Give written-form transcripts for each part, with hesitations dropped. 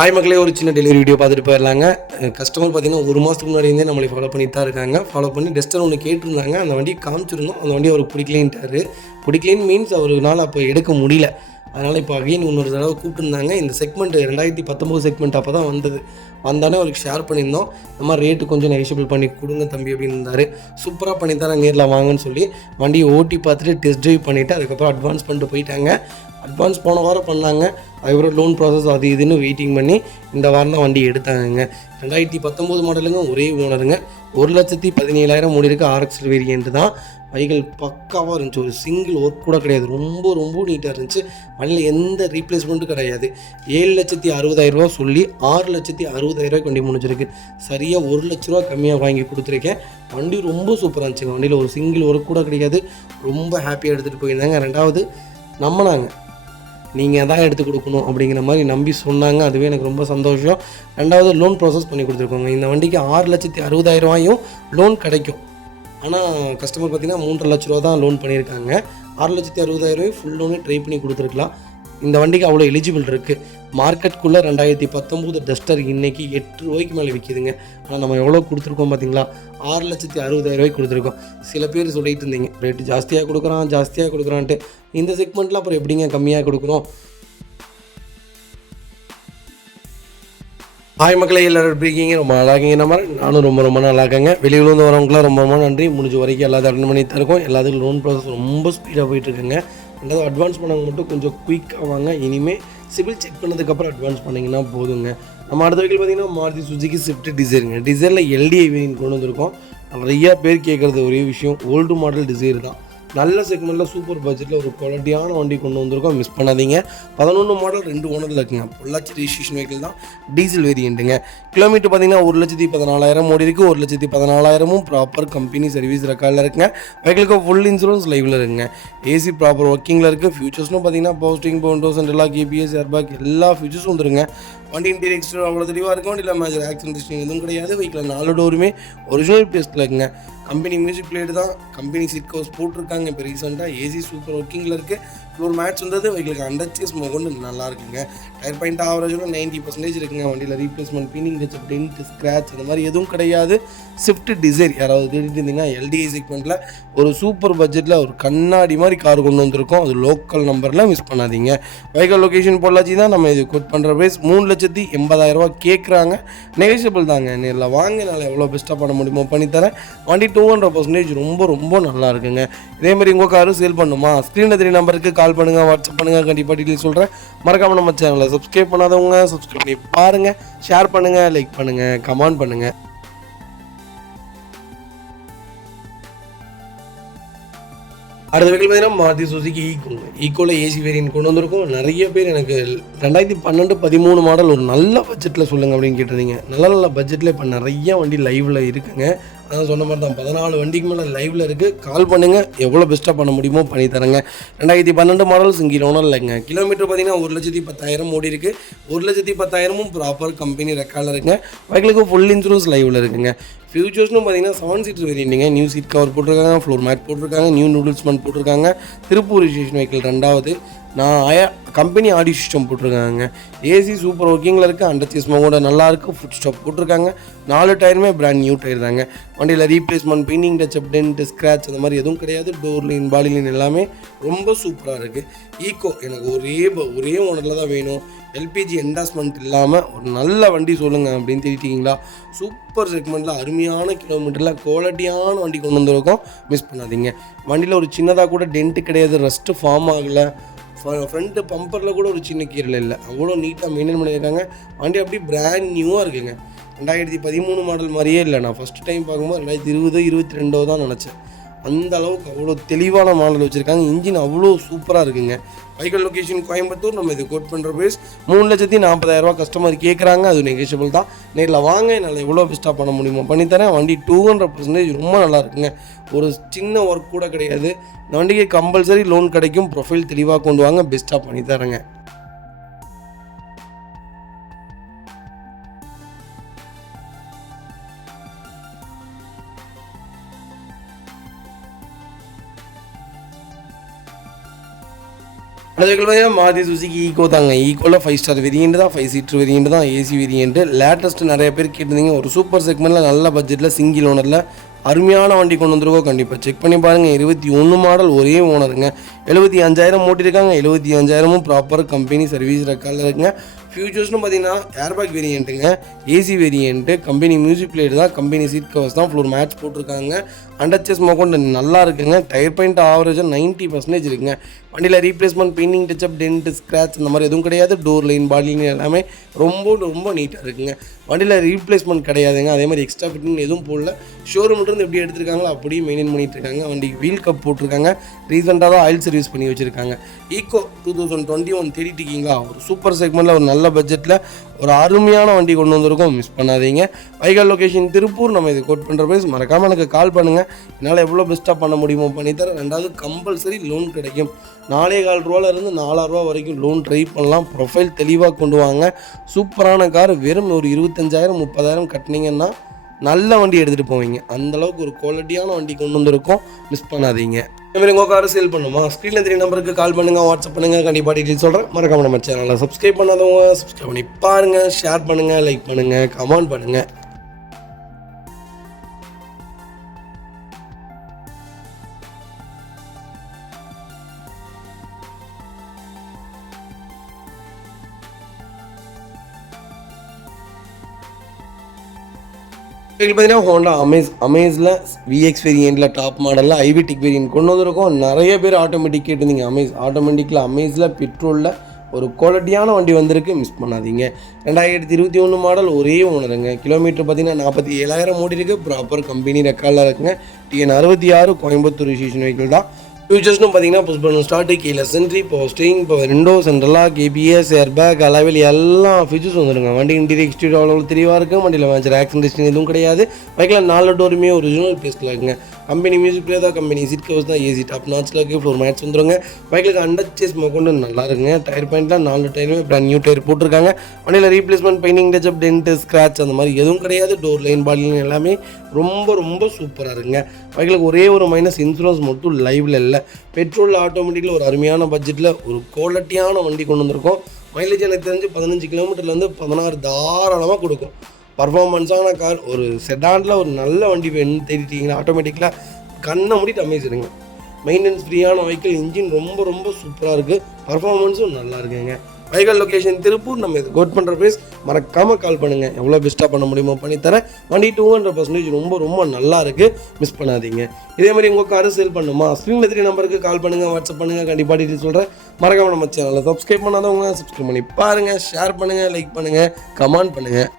Hi மக்களே, ஒரு சின்ன டெலிவரி வீடியோ பார்த்துட்டு போயிடலாங்க. கஸ்டமர் பார்த்தீங்கன்னா 1 மாதத்துக்கு முன்னாடியே நம்மளை ஃபாலோ பண்ணிட்டு தான் இருக்காங்க. ஃபாலோ பண்ணி டஸ்டர் ஒன்று கேட்டிருந்தாங்க. அந்த வண்டி காமிச்சிருந்தோம். அந்த வண்டி அவருக்கு பிடிக்கலேன்ட்டார். பிடிக்கலேன்னு மீன்ஸ் அவருனால அப்போ எடுக்க முடியல. அதனால் இப்போ அகைன் இன்னொரு தடவை கூப்பிட்டுருந்தாங்க. இந்த செக்மெண்ட் 2019 செக்மெண்ட் அப்போ தான் வந்தது. வந்தானே அவருக்கு ஷேர் பண்ணியிருந்தோம். இந்த மாதிரி ரேட்டு கொஞ்சம் நெகோஷியபிள் பண்ணி கொடுங்க தம்பி அப்படின்னு இருந்தார். சூப்பராக பண்ணி தரேன், நேரில் வாங்கன்னு சொல்லி வண்டியை ஓட்டி பார்த்துட்டு டெஸ்ட் ட்ரைவ் பண்ணிவிட்டு அதுக்கப்புறம் அட்வான்ஸ் பண்ணிட்டு போயிட்டாங்க. அட்வான்ஸ் போன வாரம் பண்ணாங்க. அதுக்கப்புறம் லோன் ப்ராசஸ் அது இதுன்னு வெயிட்டிங் பண்ணி இந்த வாரம் தான் வண்டி எடுத்தாங்க. 2019 மாடலுங்க, ஒரே ஓனருங்க. 1,17,000 ஓடி இருக்க ஆர்எக்ஸ்எல் வேரியன்ட் தான். வெஹிக்கிள் பக்காவாக இருந்துச்சு. ஒரு சிங்கிள் ஒர்க் கூட கிடையாது. ரொம்ப ரொம்ப நீட்டாக இருந்துச்சு. வண்டியில் எந்த ரீப்ளேஸ்மெண்ட்டும் கிடையாது. 7,60,000 சொல்லி 6,60,000 வண்டி முடிஞ்சிருக்கு. சரியாக 1 லட்ச ரூபா கம்மியாக வாங்கி கொடுத்துருக்கேன். வண்டி ரொம்ப சூப்பராக இருந்துச்சுங்க. வண்டியில் ஒரு சிங்கிள் ஒர்க் கூட கிடையாது. ரொம்ப ஹாப்பியாக எடுத்துகிட்டு போயிருந்தாங்க. ரெண்டாவது நம்பினாங்க, நீங்கள் தான் எடுத்து கொடுக்கணும் அப்படிங்கிற மாதிரி நம்பி சொன்னாங்க. அதுவே எனக்கு ரொம்ப சந்தோஷம். ரெண்டாவது லோன் ப்ராசஸ் பண்ணி கொடுத்துருக்கோங்க. இந்த வண்டிக்கு 6,60,000 லோன் கிடைக்கும். ஆனால் கஸ்டமர் பார்த்திங்கன்னா 3.5 லட்ச ரூபா தான் லோன் பண்ணியிருக்காங்க. 6,60,000 ஃபுல் லோனு ட்ரை பண்ணி கொடுத்துருக்கலாம். இந்த வண்டிக்கு அவ்வளோ எலிஜிபிள் இருக்குது. மார்க்கெட்டுக்குள்ளே 2019 டஸ்டர் இன்றைக்கி 8 ரூபாய்க்கு மேலே விற்கிதுங்க. ஆனால் நம்ம எவ்வளோ கொடுத்துருக்கோம் பார்த்தீங்களா? 6,60,000 கொடுத்துருக்கோம். சில பேர் சொல்லிட்டு இருந்தீங்க ரேட்டு ஜாஸ்தியாக கொடுக்குறான்ட்டு. இந்த செக்மெண்ட்டில் அப்புறம் எப்படிங்க கம்மியாக கொடுக்குறோம்? ஹாய் மக்களே, எல்லோரும் எப்படி இருக்கீங்க? ரொம்ப நல்லா இருக்கீங்க. நானும் ரொம்ப ரொம்ப நல்லா இருக்கேங்க. வெளியூர்லேருந்து வரவங்களாம் ரொம்ப ரொம்ப நன்றி. முடிஞ்ச வரைக்கும் எல்லாத்தையும் அட்டன் பண்ணி தருக்கோம். எல்லாத்துக்கும் லோன் ப்ராசஸ் ரொம்ப ஸ்பீடாக போயிட்டுருக்குங்க. ரெண்டாவது அட்வான்ஸ் பண்ணவங்க மட்டும் கொஞ்சம் குயிக்காக வாங்க. இனிமேல் சிவில் செக் பண்ணதுக்கப்புறம் அட்வான்ஸ் பண்ணிங்கன்னா போதுங்க. நம்ம அடுத்த வகையில் பார்த்திங்கன்னா மாருதி சுசுகி ஸ்விஃப்ட் டிசைருங்க. டிசைரில் எல்டிஐ வேரியன்ட் கொண்டு வந்திருக்கோம். நிறையா பேர் கேட்குறது ஒரே விஷயம், ஓல்டு மாடல் டிசைர் தான். நல்ல செக்மெண்ட்டில் சூப்பர் பட்ஜெட்டில் ஒரு குவாலிட்டியான வண்டி கொண்டு வந்திருக்கோம். மிஸ் பண்ணாதீங்க. 11 மாடல் 2 ஓனரில் இருக்குங்க. பொள்ளாச்சி ரெஜிஸ்ட்ரேஷன் வெஹிக்கிள் தான். டீசல் வேரியண்ட்டுங்க. கிலோமீட்டர் பார்த்தீங்கன்னா 1,14,000 ஓடி இருக்குது. 1,14,000 ப்ராப்பர் கம்பெனி சர்வீஸ் ரெக்கார்டில் இருக்குங்க. வெஹிக்கிளுக்கு ஃபுல் இன்சூரன்ஸ் லைவில் இருக்குங்க. ஏசி ப்ராப்பர் ஒர்க்கிங்கில் இருக்குது. ஃபியூச்சர்ஸ்னு பார்த்தீங்கன்னா பவர்ஸ்டீரிங், பவர் சென்ட்ரலாக், கேபிஎஸ், ஏர்பேக் எல்லா ஃபியூச்சர்ஸும் வந்துருங்க. வண்டி இன்டீரியர் எக்ஸ்டீரியர் அவ்வளோ தெளிவாக இருக்கும். வண்டியில் மேஜர் ஆக்சிடென்ட் எதுவும் கிடையாது. வெஹிக்கில் 4 டோருமே ஒரிஜினல் பேஸ்ட்டில் இருக்குங்க. கம்பெனி மியூசிக் பிளேட் தான். கம்பெனி சீட் கவர்ஸ் போட்டிருக்காங்க. இப்போ ரீசெண்டாக ஏசி சூப்பர் ஒர்க்கிங்கில் இருக்குது. ஃப்ளோர் மேட்ச் வந்தது. வெஹிக்கிளுக்கு அண்டர்ச்சேஸ் கொண்டு நல்லா இருக்குங்க. டயர் பாயிண்ட் ஆவரேஜோட 90% இருக்குங்க. வண்டியில் ரீப்ளேஸ்மெண்ட், பீனிங் டச், டென்ட், ஸ்க்ராட்ச் அந்த மாதிரி எதுவும் கிடையாது. ஸ்விஃப்ட் டிசைர் யாராவது தேடிட்டு இருந்தீங்கன்னா எல்டிஐ செக்மெண்ட்டில் ஒரு சூப்பர் பட்ஜெட்டில் ஒரு கண்ணாடி மாதிரி கார் கொண்டு வந்திருக்கோம். அது லோக்கல் நம்பரில் மிஸ் பண்ணாதீங்க. வெஹிக்கல் லொக்கேஷன் பொள்ளாச்சி தான். நம்ம இது கோட் பண்ணுற ப்ரைஸ் 3,80,000 கேட்குறாங்க. நெகோஷியபிள் தாங்க. நேரில் வாங்க, நான் எவ்வளோ பெஸ்ட்டாக பண்ண முடியுமோ பண்ணித்தரேன். வண்டி 200% ரொம்ப ரொம்ப நல்லா இருக்குங்க. இதேமாதிரி உங்கள் காரும் சேல் பண்ணுமா? ஸ்க்ரீனில் 3 நம்பருக்கு கால் பண்ணுங்கள், வாட்ஸ்அப் பண்ணுங்கள். கண்டிப்பாக டீட்டெயில் சொல்கிறேன். மறக்காமல் நம்ம சேனலை சப்ஸ்கிரைப் பண்ணாதவங்க சப்ஸ்கிரைப் பண்ணி பாருங்கள். ஷேர் பண்ணுங்கள், லைக் பண்ணுங்கள், கமெண்ட் பண்ணுங்கள். அடுத்த வெஹிக்கிள் பார்த்தீங்கன்னா மாருதி சுசுகி ஈக்கோங்க. ஈக்கோவில் ஏசி வேரியன்ட் கொண்டு வந்திருக்கோம். நிறைய பேர் எனக்கு 2012-13 மாடல் ஒரு நல்ல பட்ஜெட்டில் சொல்லுங்கள் அப்படின்னு கேட்டிருந்தீங்க. நல்ல பட்ஜெட்டில் இப்போ நிறைய வண்டி லைவில் இருக்குங்க. அதான் சொன்ன மாதிரி தான் 14 வண்டிக்கு மேலே லைவில் இருக்குது. கால் பண்ணுங்கள், எவ்வளோ பெஸ்ட்டாக பண்ண முடியுமோ பண்ணி தரேங்க. 2012 மாடல் சிங்கிள் ஓனர் இல்லைங்க. கிலோமீட்டர் பார்த்தீங்கன்னா 1,10,000 ஓடி இருக்குது. 1,10,000 ப்ராப்பர் கம்பெனி ரெக்கார்டில் இருக்குங்க. வெஹிக்கிளுக்கு ஃபுல் இன்சூரன்ஸ் லைவில் இருக்குங்க. ஃபியூச்சர்ஸ்னு பார்த்தீங்கன்னா 7 சீட்டர் வேரியண்ட்டுங்க. நியூ சீட் கவர் போட்டிருக்காங்க, ஃப்ளோர் மேட் போட்டிருக்காங்க, நியூ நூடுல்ஸ்மெண்ட் போட்டிருக்காங்க. Tiruppur registration vehicle. ரெண்டாவது கம்பெனி ஆடியோ சிஸ்டம் போட்டிருக்காங்க. ஏசி சூப்பர் ஒர்க்கிங்கில் இருக்குது. அண்டர்ச்சேஸ் கூட நல்லாயிருக்கு. ஃபுட் ஸ்டாப் போட்டிருக்காங்க. 4 டயருமே பிராண்ட் நியூ டயர் தாங்க. வண்டியில் replacement, painting touch up, dent, scratch அந்த மாதிரி எதுவும் கிடையாது. டோர் லைன், பாடி லைன் எல்லாமே ரொம்ப சூப்பராக இருக்குது. ஈக்கோ எனக்கு ஒரே ஓனரில் தான் வேணும். எல்பிஜி என்டாஸ்மெண்ட் இல்லாமல் ஒரு நல்ல வண்டி சொல்லுங்கள் அப்படின்னு தெரிவிட்டீங்களா? சூப்பர் செக்மெண்ட்டில் அருமையான கிலோமீட்டரில் குவாலிட்டியான வண்டி கொண்டு வந்திருக்கோம். மிஸ் பண்ணாதீங்க. வண்டியில் ஒரு சின்னதாக கூட டென்ட்டு கிடையாது. ரஸ்ட்டு ஃபார்ம் ஆகலை. ஃப்ரண்ட்டு பம்பரில் கூட ஒரு சின்ன கீரல் இல்லை. அவ்வளோ நீட்டாக மெயின்டைன் பண்ணியிருக்காங்க. வண்டி அப்படியே பிராண்ட் நியூவாக இருக்குங்க. 2013 மாடல் மாதிரியே இல்லை. நான் ஃபஸ்ட்டு டைம் பார்க்கும்போது 2020, 2022 தான் நினச்சேன். அந்த அளவுக்கு அவ்வளோ தெளிவான மாடல் வச்சுருக்காங்க. இன்ஜின் அவ்வளோ சூப்பராக இருக்குங்க. Vehicle location Coimbatore. நம்ம இது கோட் பண்ணுற ப்ரைஸ் 3,40,000 கஸ்டமர் கேட்குறாங்க. அது நெகோஷியபிள் தான். நேரில் வாங்க, என்னால் எவ்வளோ பெஸ்ட்டாக பண்ண முடியுமோ பண்ணித்தரேன். வண்டி 200% ரொம்ப நல்லா இருக்குங்க. ஒரு சின்ன ஒர்க் கூட கிடையாது. இந்த வண்டிக்கு கம்பல்சரி லோன் கிடைக்கும். ப்ரொஃபைல் தெளிவாக கொண்டு வாங்க, பெஸ்ட்டாக பண்ணித்தரேங்க. அதுக்கு பார்த்தீங்கன்னா மாருதி சுசுகி ஈகோ தாங்க. ஈகோவில் 5 ஸ்டார் வேரியண்ட் தான், 5 சீட்டர் வேரியண்ட் தான், ஏசி வேரியண்ட்டு. லேட்டஸ்ட்டு நிறைய பேர் கேட்டிருந்தீங்க. ஒரு சூப்பர் செக்மெண்ட்டில் நல்ல பட்ஜெட்டில் சிங்கிள் ஓனரில் அருமையான வண்டி கொண்டு வந்துருக்கோம். கண்டிப்பாக செக் பண்ணி பாருங்கள். 21 மாடல், ஒரே ஓனருங்க. 75,000 ஓட்டிருக்காங்க. 75,000 ப்ராப்பர் கம்பெனி சர்வீஸ் ரெக்கார்டில் இருக்குங்க. ஃபியூச்சர்ஸ்னு பார்த்தீங்கன்னா ஏர்பேக் வேரியண்ட்டுங்க, AC variant, company music player தான், கம்பெனி சீட் கவர்ஸ் தான், ஃப்ளோர் மேட்ச் போட்டிருக்காங்க. அண்டர்ச்சேஸ் மொக்கொண்டு நல்லா இருக்குங்க. டயர் பாயிண்ட் ஆவரேஜாக 90% இருக்குங்க. வண்டியில் replacement, painting, touch up, dent, scratch அந்த மாதிரி எதுவும் கிடையாது. டோர் லைன், பாடி லைன் எல்லாமே ரொம்ப ரொம்ப நீட்டாக இருக்குங்க. வண்டியில் ரீப்ளேஸ்மெண்ட் கிடையாதுங்க. அதே மாதிரி எக்ஸ்ட்ரா ஃபிட்டிங் எதுவும் போடல. ஷோரூம்லேருந்து எப்படி எடுத்திருக்காங்களோ அப்படியே மெயின்டைன் பண்ணிட்டு இருக்காங்க. வண்டிக்கு வீல் கப் போட்டிருக்காங்க. ரீசெண்டாக தான் ஆயில் சர்வீஸ் பண்ணி வச்சுருக்காங்க. ஈகோ 2021 தேடிட்டு இருக்கீங்களா? ஒரு சூப்பர் செக்மெண்ட்டில் ஒரு நல்ல பட்ஜெட்டில் ஒரு அருமையான வண்டி கொண்டு வந்திருக்கோம். மிஸ் பண்ணாதீங்க. வைகால் லொக்கேஷன் திருப்பூர். நம்ம இது கோட் பண்ணுற ப்ரைஸ். மறக்காமல் எனக்கு கால் பண்ணுங்கள். என்னால் எவ்வளோ பெஸ்ட்டாக பண்ண முடியுமோ பண்ணித்தரேன். ரெண்டாவது கம்பல்சரி லோன் கிடைக்கும். 4,4 ரூபாயிலிருந்து 4,000 ரூபா வரைக்கும் லோன் ட்ரை பண்ணலாம். ப்ரொஃபைல் தெளிவாக கொண்டு வாங்க. சூப்பரான கார். வெறும் ஒரு 25,000 30,000 கட்டினீங்கன்னா நல்ல வண்டி எடுத்துகிட்டு போவீங்க. அந்தளவுக்கு ஒரு குவாலிட்டியான வண்டி கொண்டு வந்திருக்கோம். மிஸ் பண்ணாதீங்க. இதுமாதிரி உங்கள் காரை சேல் பண்ணுமா? ஸ்க்ரீனில் 3 நம்பருக்கு கால் பண்ணுங்கள், வாட்ஸ்அப் பண்ணுங்கள். கண்டிப்பாக டீட்டெயில் சொல்கிறேன். மறக்காம நம்ம சேனலில் சப்ஸ்கிரைப் பண்ணாதவங்க சப்ஸ்கிரைப் பண்ணி பாருங்கள். ஷேர் பண்ணுங்கள், லைக் பண்ணுங்கள், கமெண்ட் பண்ணுங்கள். பார்த்தீங்கன்னா ஹோண்டா அமேஸில் விஎக்ஸ் வேரியண்ட்டில் டாப் மாடலில் ஐவிடிக் வேரியன்ட் கொண்டு வந்திருக்கோம். நிறைய பேர் ஆட்டோமேட்டிக் கேட்டிருந்தீங்க. ஆட்டோமேட்டிக்கில் அமேஸில் பெட்ரோலில் ஒரு குவாலிட்டியான வண்டி வந்திருக்கு. மிஸ் பண்ணாதீங்க. 2021 மாடல், ஒரே ஓனருங்க. கிலோமீட்டர் பார்த்தீங்கன்னா 47,000 ஓடி இருக்குது. ப்ராப்பர் கம்பெனி ரெக்கார்டில் இருக்குங்க. TN 66 கோயம்புத்தூர் ரிஜிஸ்ட்ரேஷன் வெஹிக்கிள் தான். ஃபியூச்சர்ஸ்னு பார்த்தீங்கன்னா புஷ் பட்டன் ஸ்டார்ட், கீழே சென்ட்ரி, power steering, power window, central lock, KBS, airbag, alloy wheel எல்லா ஃபீச்சர்ஸ் வந்துடுங்க. வண்டி இன்டீரியர் எக்ஸ்டீரியர் அவ்வளோ தெளிவாக இருக்குது. வண்டியில் மேட்ச் ஆக்சிடென்ட் எதுவும் கிடையாது. பைக்கில் 4 டோருமே ஒரிஜினல் பிளேஸில் இருக்குங்க. கம்பெனி மியூசிக் பிளேயர் தான், கம்பெனி சீட் கவர்ஸ் தான், ஏசி டாப் நாட்சில் இருக்குது. ஃப்ளோர் மேட்ச் வந்துடுங்க. பைக்கில் அண்டர்ச்சேஸ் கொண்டு நல்லா இருக்குங்க. டயர் பாயிண்ட்லாம் 4 டயருமே பிராண்ட் நியூ டயர் போட்டிருக்காங்க. வண்டியில் replacement, painting, touch up, dent, scratch அந்த மாதிரி எதுவும் கிடையாது. டோர் லைன், பாடி லைன் எல்லாமே ரொம்ப ரொம்ப சூப்பராக இருக்குங்க. பைக்கில் ஒரே ஒரு மைனஸ், இன்சூரன்ஸ் மட்டும் லைவில் இல்லை. பெட்ரோல் ஆட்டோமேட்டிக்கில் ஒரு அருமையான பட்ஜெட்டில் ஒரு குவாலிட்டியான வண்டி கொண்டு வந்திருக்கோம். மைலேஜ் எனக்கு தெரிஞ்சு 15 கிலோமீட்டர்லேருந்து 16 தாராளமாக கொடுக்கும். பர்ஃபார்மன்ஸான கார். ஒரு செடானில் ஒரு நல்ல வண்டி வேணும்னு தேடிட்டீங்கன்னா ஆட்டோமேட்டிக்கில் கண்ணை மூடிட்டு அமைச்சிருங்க. மெயின்டெனன்ஸ் ஃப்ரீயான வெஹிக்கிள். இன்ஜின் ரொம்ப ரொம்ப சூப்பராக இருக்குது. பர்ஃபார்மன்ஸும் நல்லா இருக்குங்க. Vehicle location Tiruppur. நம்ம இது கோட் பண்ணுற ப்ரைஸ். மறக்காமல் கால் பண்ணுங்கள். எவ்வளோ பெஸ்ட்டாக பண்ண முடியுமோ பண்ணித்தரேன். வண்டி 200% ரொம்ப ரொம்ப நல்லா இருக்குது. மிஸ் பண்ணாதீங்க. இதே மாதிரி உங்கள் காரை சேல் பண்ணுமா? ஸ்க்ரீனில் 3 நம்பருக்கு கால் பண்ணுங்கள், வாட்ஸ்அப் பண்ணுங்கள். கண்டிப்பாக டீட்டெயில் சொல்கிறேன். மறக்காமல் நம்ம சேனலில் சப்ஸ்கிரைப் பண்ணாதவங்க சப்ஸ்கிரைப் பண்ணி பாருங்கள். ஷேர் பண்ணுங்கள், லைக் பண்ணுங்கள், கமெண்ட் பண்ணுங்கள்.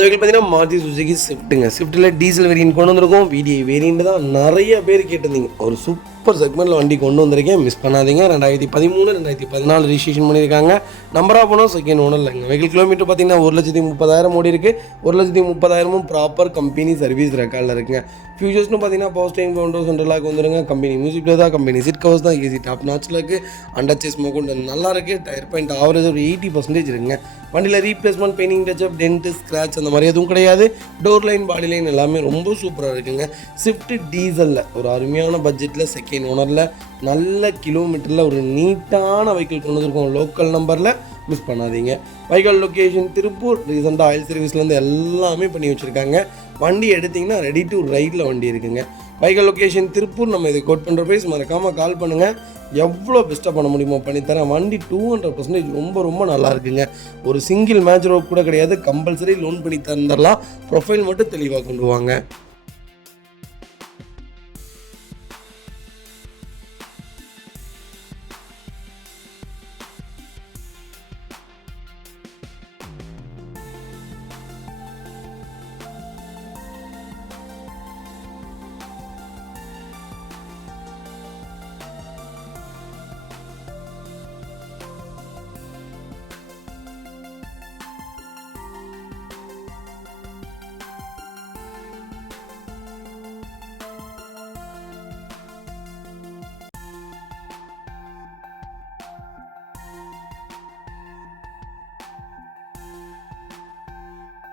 அது பார்த்தீங்கன்னா மாருதி சுசுகி ஸ்விஃப்ட்டுங்க. ஸ்விஃப்ட்டில் டீசல் வேரியன்ட் கொண்டு வந்திருக்கோம். VDI வேரியன்ட் தான் நிறைய பேர் கேட்டிருந்தீங்க. ஒரு சூப்பர் செக்மெண்ட்டில் வண்டி கொண்டு வந்திருக்கேன். மிஸ் பண்ணாதீங்க. 2013 2014 ரிஜிஸ்ட்ரேஷன் பண்ணியிருக்காங்க. Number of owner second owner இல்லைங்க. வெஹிக்கிள் கிலோமீட்டர் பார்த்தீங்கன்னா 1,30,000 ஓடி இருக்குது. 1,30,000 ப்ராப்பர் கம்பெனி சர்வீஸ் ரெக்கார்டில் இருக்குங்க. ஃபியூச்சர்ஸ்னு பார்த்தீங்கன்னா பவர் ஸ்டீரிங், விண்டோ, சென்ட்ரலாக் வந்துருங்க. கம்பெனி மியூசிக் பிளேயர் தான், கம்பெனி சீட் கவர்ஸ் தான், ஏசி டாப் நாட்சில் இருக்குது. அண்டர்ச்சேஸ் கொண்டு நல்லா இருக்குது. டயர் பாயிண்ட் ஆவரேஜ் ஒரு 80% இருக்குங்க. வண்டியில் replacement, painting, touch up, dent, scratch அந்த மாதிரி எதுவும் கிடையாது. டோர் லைன், பாடி லைன் எல்லாமே ரொம்ப சூப்பராக இருக்குங்க. ஸ்விஃப்ட் டீசலில் ஒரு அருமையான பட்ஜெட்டில் செகண்ட் ஓனரில் நல்ல கிலோமீட்டரில் ஒரு நீட்டான வெஹிக்கிள் கொண்டு வந்திருக்கோம். லோக்கல் நம்பரில். மிஸ் பண்ணாதீங்க. வைகால் லொக்கேஷன் திருப்பூர். ரீசெண்டாக ஆயில் சர்வீஸ்லேருந்து எல்லாமே பண்ணி வச்சுருக்காங்க. வண்டி எடுத்திங்கன்னா ரெடி டு ரைடில் வண்டி இருக்குங்க. Vehicle location Tiruppur. நம்ம இதை கோட் பண்ணுற ப்ரைஸ். மறக்காமல் கால் பண்ணுங்கள். எவ்வளோ பெஸ்ட்டாக பண்ண முடியுமோ பண்ணித்தரேன். வண்டி 200% ரொம்ப ரொம்ப நல்லா இருக்குங்க. ஒரு சிங்கிள் மேட்ச் ரோப் கூட கிடையாது. கம்பல்சரி லோன் பண்ணி தந்துடலாம். ப்ரொஃபைல் மட்டும் தெளிவாக கொண்டு வாங்க.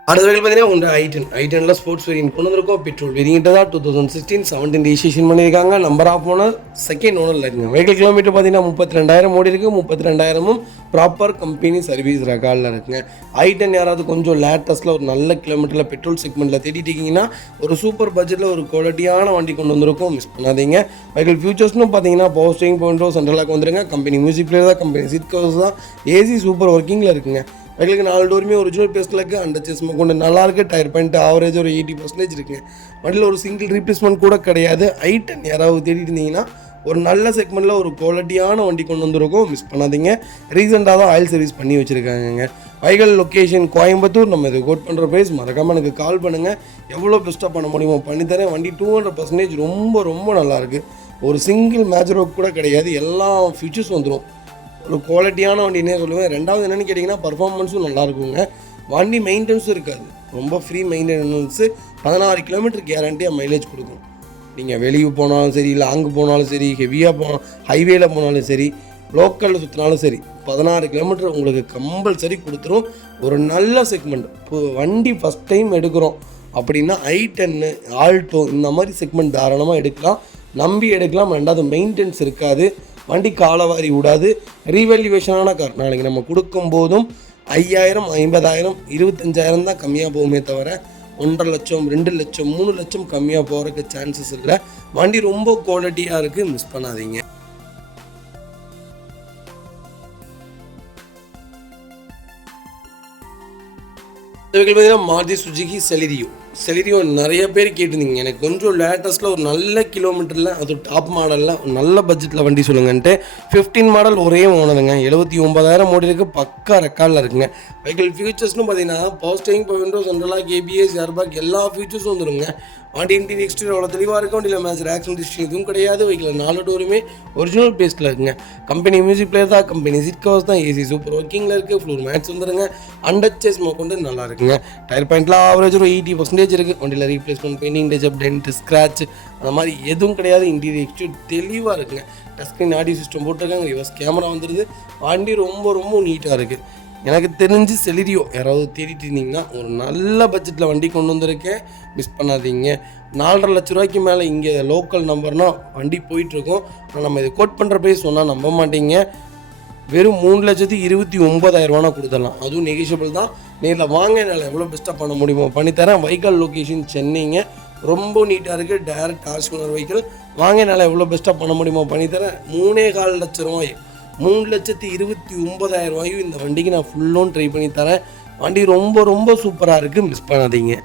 அடுத்த வரைக்கும் பார்த்தீங்கன்னா உங்கள் ஐட்டனில் ஸ்போர்ட்ஸ் வேரியன்ட் கொண்டு வந்திருக்கோம். பெட்ரோல் வேரியன்ட் தான் 2016-17 ரெஜிஸ்ட்ரேஷன் பண்ணியிருக்காங்க. நம்பர் ஆஃப் ஓனர் செகண்ட் ஓனரில் இருக்குங்க. வெஹிக்கிள் கிலோமீட்டர் பார்த்தீங்கன்னா 32,000 ஓடி இருக்குது. 32,000 ப்ராப்பர் கம்பெனி சர்வீஸ் ரெக்கார்டில் இருக்குங்க. ஐட்டன் யாராவது கொஞ்சம் லேட்டஸ்ட்டில் ஒரு நல்ல கிலோமீட்டரில் பெட்ரோல் செக்மெண்ட்டில் தேடிட்டு இருக்கீங்கன்னா ஒரு சூப்பர் பட்ஜெட்டில் ஒரு குவாலிட்டியான வண்டி கொண்டு வந்திருக்கோம். மிஸ் பண்ணாதீங்க. வெஹிக்கிள் ஃபியூச்சர்ஸ்னு பார்த்தீங்கன்னா பவர் ஸ்டீரிங் பாயிண்டோ சென்ட்ரலாக வந்துருங்க. கம்பெனி மியூசிக் பிளேயர் தான், கம்பெனி சீட் கவர்ஸ் தான், ஏசி சூப்பர் ஒர்க்கிங்கில் இருக்குங்க. வெஹிக்கிளுக்கு 4 டோருமே ஒரிஜினல் பேஸ்ட்டில் இருக்குது. அண்டர் செஸ்மா கொண்டு நல்லாயிருக்கு. டயர் பாயிண்ட் ஆவரேஜ் ஒரு 80% இருக்குங்க. வண்டியில் ஒரு சிங்கிள் ரீப்ளேஸ்மெண்ட் கூட கிடையாது. ஐட்டன் யாராவது தேடிட்டு இருந்தீங்கன்னா ஒரு நல்ல செக்மெண்ட்டில் ஒரு குவாலிட்டியான வண்டி கொண்டு வந்திருக்கோம். மிஸ் பண்ணாதீங்க. ரீசெண்டாக தான் ஆயில் சர்வீஸ் பண்ணி வச்சுருக்காங்க. Vehicle location Coimbatore. நம்ம இது கோட் பண்ணுற ப்ரைஸ் மறக்காமல் எனக்கு கால் பண்ணுங்கள். எவ்வளோ பெஸ்ட்டாக பண்ண முடியுமோ பண்ணித்தரேன். வண்டி 200% ரொம்ப ரொம்ப நல்லாயிருக்கு. ஒரு சிங்கிள் மேஜர் ஒர்க் கூட கிடையாது. எல்லா ஃபியூச்சர்ஸ் வந்துடும். ஒரு குவாலிட்டியான வண்டினே சொல்லுவேன். ரெண்டாவது என்னென்னு கேட்டிங்கன்னா பர்ஃபார்மன்ஸும் நல்லாயிருக்குங்க. வண்டி மெயின்டெனன்ஸும் இருக்காது. ரொம்ப ஃப்ரீ மெயின்டெனன்ஸு. 16 கிலோமீட்டர் கேரண்டியாக மைலேஜ் கொடுக்கும். நீங்கள் வெளியே போனாலும் சரி, லாங்கு போனாலும் சரி, ஹெவியாக ஹைவேயில் போனாலும் சரி, லோக்கலில் சுற்றினாலும் சரி, 16 கிலோமீட்டர் உங்களுக்கு கம்பல்சரி கொடுத்துரும். ஒரு நல்ல செக்மெண்ட். இப்போ வண்டி ஃபஸ்ட் டைம் எடுக்கிறோம் அப்படின்னா i10 ஆல்டோ இந்த மாதிரி செக்மெண்ட் தாராளமாக எடுக்கலாம். நம்பி எடுக்கலாம். ரெண்டாவது மெயின்டெனன்ஸ் இருக்காது. வண்டி காலவாரி விடாது. ரீவேல்யூவேஷனான கார். நாளைக்கு நம்ம கொடுக்கும்போதும் 5,000, 50,000, 25,000 தான் கம்மியாக போகுமே தவிர 1.5 லட்சம், 2 லட்சம், 3 லட்சம் கம்மியாக போகிறதுக்கு சான்சஸ் இல்லை. வண்டி ரொம்ப குவாலிட்டியாக இருக்குது. மிஸ் பண்ணாதீங்க. பார்த்தீங்கன்னா மாருதி சுசுகி செலிரியோ நிறைய பேர் கேட்டிருந்தீங்க. எனக்கு கொஞ்சம் லேட்டஸ்ட்டில் ஒரு நல்ல கிலோமீட்டரில் அது டாப் மாடலில் ஒரு நல்ல பட்ஜெட்டில் வண்டி சொல்லுங்கன்ட்டு 15 மாடல் ஒரே ஓனருங்க. 79,000 ஓடி இருக்குது. பக்கா ரெக்கார்டில் இருக்குங்க. வெஹிக்கிள் ஃபியூச்சர்ஸ்னு பார்த்தீங்கன்னா power steering, power windows, central lock ABS, airbag எல்லா ஃபியூச்சர்ஸும் வந்துடுங்க. வண்டி இன்டீரியர் எக்ஸ்டீரியர் அவ்வளோ தெளிவாக இருக்கும். வண்டியில் மேட்ச் ஆக்ஷன் டிஸ்ட்ரிக் எதுவும் கிடையாது. வெஹிக்கிள் 4 டோருமே ஒரிஜினல் பேஸ்ட்டில் இருக்குங்க. கம்பெனி மியூசிக் பிளேயர் தான், கம்பெனி சீட் கவர்ஸ் தான், ஏசி சூப்பர் ஒர்க்கிங்கில் இருக்குது. ஃப்ளோர் மேட்ச் வந்துடுங்க. அண்டர் செஸ்மா கொண்டு நல்லா இருக்குங்க. டயர் பாயிண்ட்லாம் ஆவரேஜ் ஒரு 80% இருக்குது. வண்டியில் replacement, painting, touch up, dent, scratch அந்த மாதிரி எதுவும் கிடையாது. இன்டீரியர் எக்ஸ்டீரியர் தெளிவாக இருக்குங்க. டச் ஸ்க்ரீன் ஆடியோ சிஸ்டம் போட்டிருக்காங்க. ரிவர்ஸ் கேமரா வந்துடுது. வண்டி ரொம்ப ரொம்ப நீட்டாக இருக்குது. எனக்கு தெரிஞ்சு செலிரியோ யாராவது தேடிட்டு இருந்தீங்கன்னா ஒரு நல்ல பட்ஜெட்டில் வண்டி கொண்டு வந்திருக்கேன். மிஸ் பண்ணாதீங்க. 4.5 லட்ச ரூபாய்க்கு மேலே இங்கே லோக்கல் நம்பர்னால் வண்டி போயிட்டுருக்கோம். ஆனால் நம்ம இதை கோட் பண்ணுற ப்ரைஸ் சொன்னால் நம்ப மாட்டீங்க. வெறும் 3,29,000 கொடுத்துடலாம். அதுவும் நெகிஷியபிள் தான். நேரில் வாங்க. என்னால் எவ்வளோ பெஸ்ட்டாக பண்ண முடியுமோ பண்ணித்தரேன். வெஹிக்கிள் லொக்கேஷன் சென்னைங்க. ரொம்ப நீட்டாக இருக்குது. Direct RC owner vehicle. வாங்க. என்னால் எவ்வளோ பெஸ்ட்டாக பண்ண முடியுமோ பண்ணித்தரேன். 3.25 லட்ச ரூபாய், 3,29,000 இந்த வண்டிக்கு நான் ஃபுல் லோன் ட்ரை பண்ணி தரேன். வண்டி ரொம்ப ரொம்ப சூப்பராக இருக்குது. மிஸ் பண்ணாதீங்க.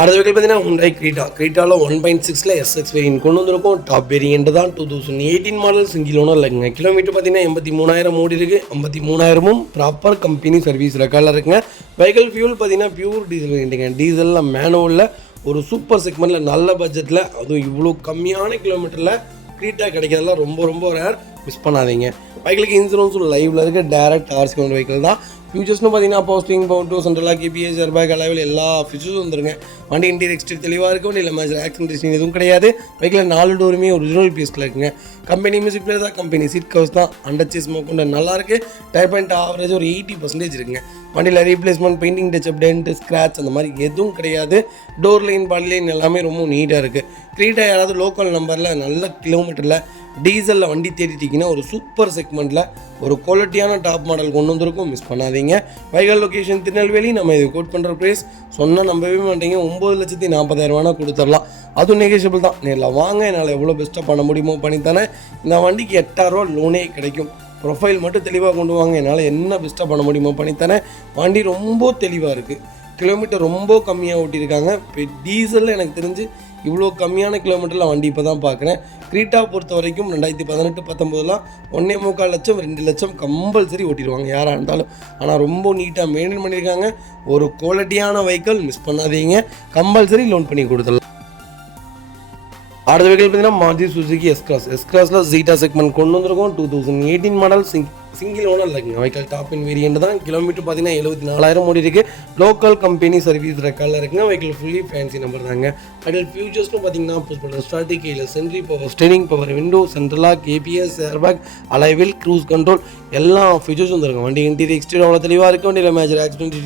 அடுத்த வெஹிக்கிள் பார்த்தீங்கன்னா ஹுண்டாய் கிரீட்டாவில் 1.6 SX வேரியன்ட் கொண்டு வந்திருக்கோம். டாப் வேரியன்ட் தான். 2018 மாடல் சிங்கிள் ஓனர் இருக்குங்க. கிலோமீட்டர் பார்த்தீங்கன்னா 83,000 ஓடி இருக்குது. 53,000 ப்ராப்பர் கம்பெனி சர்வீஸ் ரெக்கார்டில் இருக்குங்க. வெஹிக்கிள் ஃபியூல் பார்த்தீங்கன்னா பியூர் டீசல் வேண்டிங்க. டீசலில் மேனுவலில் ஒரு சூப்பர் செக்மெண்ட்டில் நல்ல பட்ஜெட்டில் அதுவும் இவ்வளோ கம்மியான கிலோமீட்டரில் கிரீட்டா கிடைக்கிறதெல்லாம் ரொம்ப ரொம்ப ரேர். மிஸ் பண்ணாதீங்க. வெஹிக்கிளுக்கு இன்சூரன்ஸும் லைவில் இருக்க டேரக்ட் ஆர்சி வெஹிக்கிள் தான். ஃபியூச்சர்ஸ்னு பார்த்தீங்கன்னா power steering, power windows, central lock ABS, airbag alloy wheel எல்லா ஃபியூச்சர்ஸும் வந்துருங்க. வண்டி இன்டீரியர் எக்ஸ்டீரியர் தெளிவாக இருக்கும். வண்டியில் மேஜர் ஆக்சிடென்ட் டிஸ்டிங் எதுவும் கிடையாது. வெஹிக்கிள் 4 டோருமே ஒரிஜினல் பீஸில் இருக்குங்க. கம்பெனி மியூசிக் பிளேயர் தான், கம்பெனி சீட் கவர்ஸ் தான், அண்டர் செஸ்மா கொண்டு நல்லாயிருக்கு. டயர் பாயிண்ட் ஆவரேஜ் ஒரு 80% இருக்குங்க. வண்டியில் replacement, painting, touch up, dent, scratch அந்த மாதிரி எதுவும் கிடையாது. டோர் லைன், பாடி லைன் எல்லாமே ரொம்ப நீட்டாக இருக்குது. கிரீட்டா யாராவது லோக்கல் நம்பரில் நல்ல கிலோமீட்டரில் டீசலில் வண்டி தேடிட்டிங்கன்னா ஒரு சூப்பர் செக்மெண்ட்டில் ஒரு குவாலிட்டியான டாப் மாடல் கொண்டு வந்திருக்கும். மிஸ் பண்ணாதீங்க. Vehicle location Tirunelveli. நம்ம இது கோட் பண்ணுற ப்ரைஸ் சொன்னால் நம்பவே மாட்டீங்க. 9,40,000 கொடுத்துடலாம். அதுவும் நெகோஷியபிள் தான். நேரில் வாங்க. என்னால் எவ்வளோ பெஸ்ட்டாக பண்ண முடியுமோ பண்ணித்தானே. இந்த வண்டிக்கு 8,000 லோனே கிடைக்கும். ப்ரொஃபைல் மட்டும் தெளிவாக கொண்டு வாங்க. என்னால் என்ன பெஸ்ட்டாக பண்ண முடியுமோ பண்ணித்தானே. வண்டி ரொம்ப தெளிவாக இருக்குது. கிலோமீட்டர் ரொம்ப கம்மியாக ஓட்டியிருக்காங்க. இப்போ டீசலில் எனக்கு தெரிஞ்சு இவ்வளோ கம்மியான கிலோமீட்டரில் வண்டி இப்போ தான் பார்க்குறேன். கிரீட்டா பொறுத்த வரைக்கும் 2018-19 1.25 லட்சம், 2 லட்சம் கம்பல்சரி ஓட்டிடுவாங்க யாராக இருந்தாலும். ஆனால் ரொம்ப நீட்டாக மெயின்டைன் பண்ணியிருக்காங்க. ஒரு குவாலிட்டியான வெஹிக்கிள். மிஸ் பண்ணாதீங்க. கம்பல்சரி லோன் பண்ணி கொடுத்துடலாம். அடுத்த வெஹிக்கிள் பார்த்தீங்கன்னா மாருதி சுசுகி எஸ் கிராஸில் ஜீட்டா செக்மெண்ட் கொண்டு வந்திருக்கோம். 2018 மாடல் சிங்கிள் ஓனர் இருக்குங்க. வெஹிக்கல் டாப் இன் வேரியண்ட் தான். கிலோமீட்டர் பார்த்தீங்கன்னா 74,000 ஓடி இருக்குது. லோக்கல் கம்பெனி சர்வீஸ் ரெக்கார்டில் இருக்குங்க. வெஹிக்கல் ஃபுல்லி ஃபேன்சி நம்பர் தாங்க. அதில் ஃபியூச்சர்ஸ்னு பார்த்தீங்கன்னா புஷ் பட்டன் ஸ்டார்டிங் கீழே சென்ட்ரி power, steering power, window, central lock KBS, airbag, alloy wheel, cruise control எல்லா ஃபீச்சர்ஸும் வந்துருக்கும். வண்டி இன்டீரியர் எக்ஸ்டீரியர் அவ்வளோ தெளிவாக இருக்குது. வண்டியில் மேஜர் ஆக்சிடென்ட்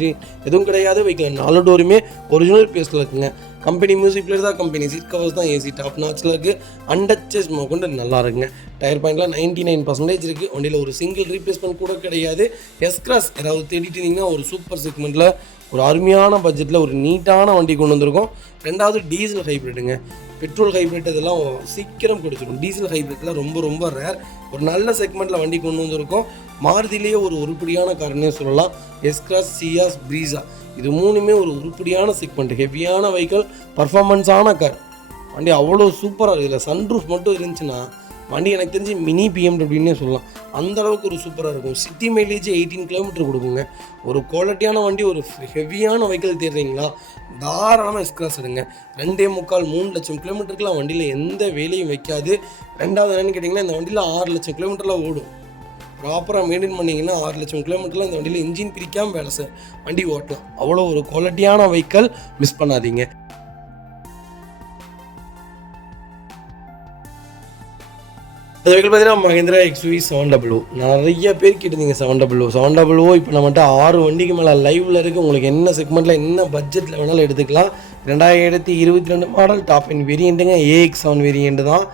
எதுவும் கிடையாது. வெஹிக்கல் 4 டோருமே ஒரிஜினல் பேஸில் இருக்குங்க. கம்பெனி மியூசிக் பிளேயர் தான், கம்பெனி சீட் கவர்ஸ் தான், ஏசி டாப் நாட்சில் இருக்குது. அண்டச்சஸ் கொண்டு நல்லா இருக்குங்க. டயர் பாயிண்ட்லாம் 99% இருக்குது. வண்டியில் ஒரு சிங்கிள் ரீப்ளேஸ்மெண்ட் கூட கிடையாது. எஸ்கிராஸ் யாராவது தேடிட்டு இருந்தீங்கன்னா ஒரு சூப்பர் செக்மெண்ட்டில் ஒரு அருமையான பட்ஜெட்டில் ஒரு நீட்டான வண்டி கொண்டு வந்திருக்கோம். ரெண்டாவது டீசல் ஹைப்ரிட்டுங்க. பெட்ரோல் ஹைப்ரிட் இதெல்லாம் சீக்கிரம் கொடுத்துடும். டீசல் ஹைப்ரிட்லாம் ரொம்ப ரொம்ப ரேர். ஒரு நல்ல செக்மெண்ட்டில் வண்டி கொண்டு வந்திருக்கோம். மாருதிலேயே ஒரு உருப்படியான காரணமே சொல்லலாம். எஸ்கிராஸ், சியாஸ், ப்ரீஸா இது மூணுமே ஒரு உருப்படியான செக்மெண்ட். ஹெவியான வெஹிக்கல், பர்ஃபார்மன்ஸான கார். வண்டி அவ்வளோ சூப்பராக இருக்குது. இதில் சன்ரூஃப் மட்டும் இருந்துச்சுன்னா வண்டி எனக்கு தெரிஞ்சு மினி பிஎம்டபிள்யூன்னே சொல்லலாம். அந்தளவுக்கு ஒரு சூப்பராக இருக்கும். சிட்டி மைலேஜ் 18 கிலோமீட்டர் கொடுக்குங்க. ஒரு குவாலிட்டியான வண்டி, ஒரு ஹெவியான வெஹிக்கல் தேடுறீங்களா, தாராளமாக எஸ்கிராஸ் எடுங்க. 2.25-3 லட்சம் கிலோமீட்டருக்குலாம் வண்டியில் எந்த வேலையும் வைக்காது. ரெண்டாவது என்னென்னு கேட்டிங்கன்னா, இந்த வண்டியில் 6 லட்சம் கிலோமீட்டரில் ஓடும். ப்ராப்பராக மெயின்டைன் பண்ணிங்கன்னா 6 லட்சம் கிலோமீட்டரில் இந்த வண்டியில் இன்ஜின் பிரிக்காமல் வண்டி ஓட்டலாம். அவ்வளோ ஒரு குவாலிட்டியான வெஹிக்கல், மிஸ் பண்ணாதீங்க. அந்த வெஹிக்கல் பார்த்தீங்கன்னா மஹிந்திரா XUV 700. நிறைய பேர் கேட்டிருந்தீங்க 700 இப்போ நம்மகிட்ட 6 வண்டிக்கு மேலே லைவில் இருக்குது. உங்களுக்கு என்ன செக்மெண்ட்டில் என்ன பட்ஜெட்டில் வேணாலும் எடுத்துக்கலாம். 2022 மாடல் டாப் இன் வேரியண்ட்டுங்க. AX7 வேரியண்ட் தான்.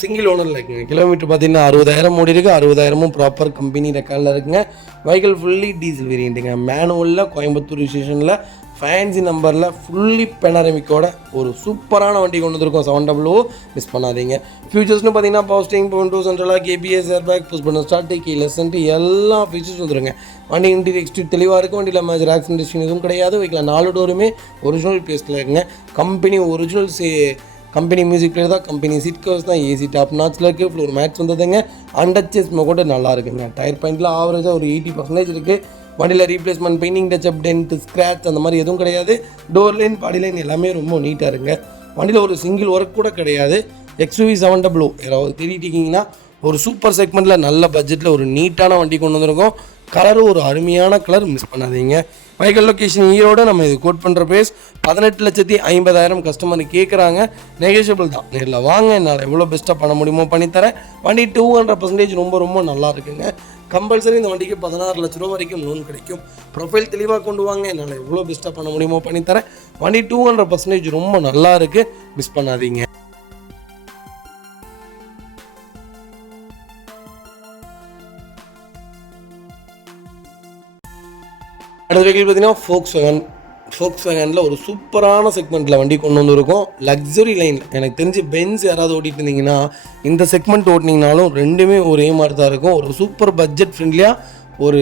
சிங்கிள் ஓனரில் இருக்குங்க. கிலோமீட்டர் பார்த்தீங்கன்னா 60,000 ஓடி இருக்குது. 60,000 ப்ராப்பர் கம்பெனி ரெக்கார்டில் இருக்குங்க. வெஹிக்கல் ஃபுல்லி டீசல் வேரியண்ட்டுங்க. மேனுவலில், கோயம்புத்தூர் ரிஜிஸ்ட்ரேஷனில், ஃபேன்சி நம்பரில், ஃபுல்லி பெனாரமிக்கோட ஒரு சூப்பரான வண்டி கொண்டு வந்திருக்கோம். 700 மிஸ் பண்ணாதீங்க. ஃபியூச்சர்ஸ்னு பார்த்தீங்கன்னா power steering, window, central lock KBS, airbag, push button start, keyless entry எல்லா ஃபீச்சர்ஸ் வந்துருங்க. வண்டி இன்டீரியர் எக்ஸ்டீரியர் தெளிவாக இருக்கும். வண்டியில் மேஜர் ஆக்சிடென்ட் எதுவும் கிடையாது. வெஹிக்கல் 4 டோருமே ஒரிஜினல் பேஸில் இருக்குங்க. கம்பெனி மியூசிக் பிளேயர் தான், கம்பெனி சீட் கவர்ஸ் தான், ஏசி டாப் நாட்சில் இருக்குது. ஃப்ளோர் மேட்ச் வந்ததுங்க. அண்டச்சஸ் கூட நல்லா இருக்குங்க. டயர் பாயிண்டில் ஆவரேஜாக ஒரு 80% இருக்குது. வண்டியில் replacement, painting, touch up, dent, scratch அந்த மாதிரி எதுவும் கிடையாது. டோர் லைன், பாடி லைன் எல்லாமே ரொம்ப நீட்டாக இருக்குங்க. வண்டியில் ஒரு சிங்கிள் ஒர்க் கூட கிடையாது. XUV 700 யாராவது தேடிட்டிங்கன்னா ஒரு சூப்பர் செக்மெண்ட்டில் நல்ல பட்ஜெட்டில் ஒரு நீட்டான வண்டி கொண்டு வந்திருக்கோம். கலரும் ஒரு அருமையான கலர், மிஸ் பண்ணாதீங்க. Vehicle location Erode. நம்ம இது கோட் பண்ணுற ப்ரைஸ் 18,50,000 கஸ்டமர் கேட்குறாங்க. நெகோஷியபிள் தான். நேரில் வாங்க, என்னால் எவ்வளோ பெஸ்ட்டாக பண்ண முடியுமோ பண்ணித்தரேன். வண்டி 200% ரொம்ப ரொம்ப நல்லா இருக்குங்க. கம்பல்சரி இந்த வண்டிக்கு 16 லட்ச ரூபா வரைக்கும் லோன் கிடைக்கும். ப்ரொஃபைல் தெளிவாக கொண்டு வாங்க, என்னால் எவ்வளோ பெஸ்ட்டாக பண்ண முடியுமோ பண்ணித்தரேன். வண்டி 200% ரொம்ப நல்லா இருக்குது, மிஸ் பண்ணாதீங்க. அடுத்த வெஹிக்கிள் பார்த்தீங்கன்னா ஃபோக்ஸ்வேகனில் ஒரு சூப்பரான செக்மெண்ட்டில் வண்டி கொண்டு வந்திருக்கோம். Luxury line. எனக்கு தெரிஞ்சு பென்ஸ் யாராவது ஓட்டிகிட்டு இருந்தீங்கன்னா இந்த செக்மெண்ட் ஓட்டினீங்கனாலும் ரெண்டுமே ஒரே மாதிரி தான் இருக்கும். ஒரு சூப்பர் பட்ஜெட் ஃப்ரெண்ட்லியாக ஒரு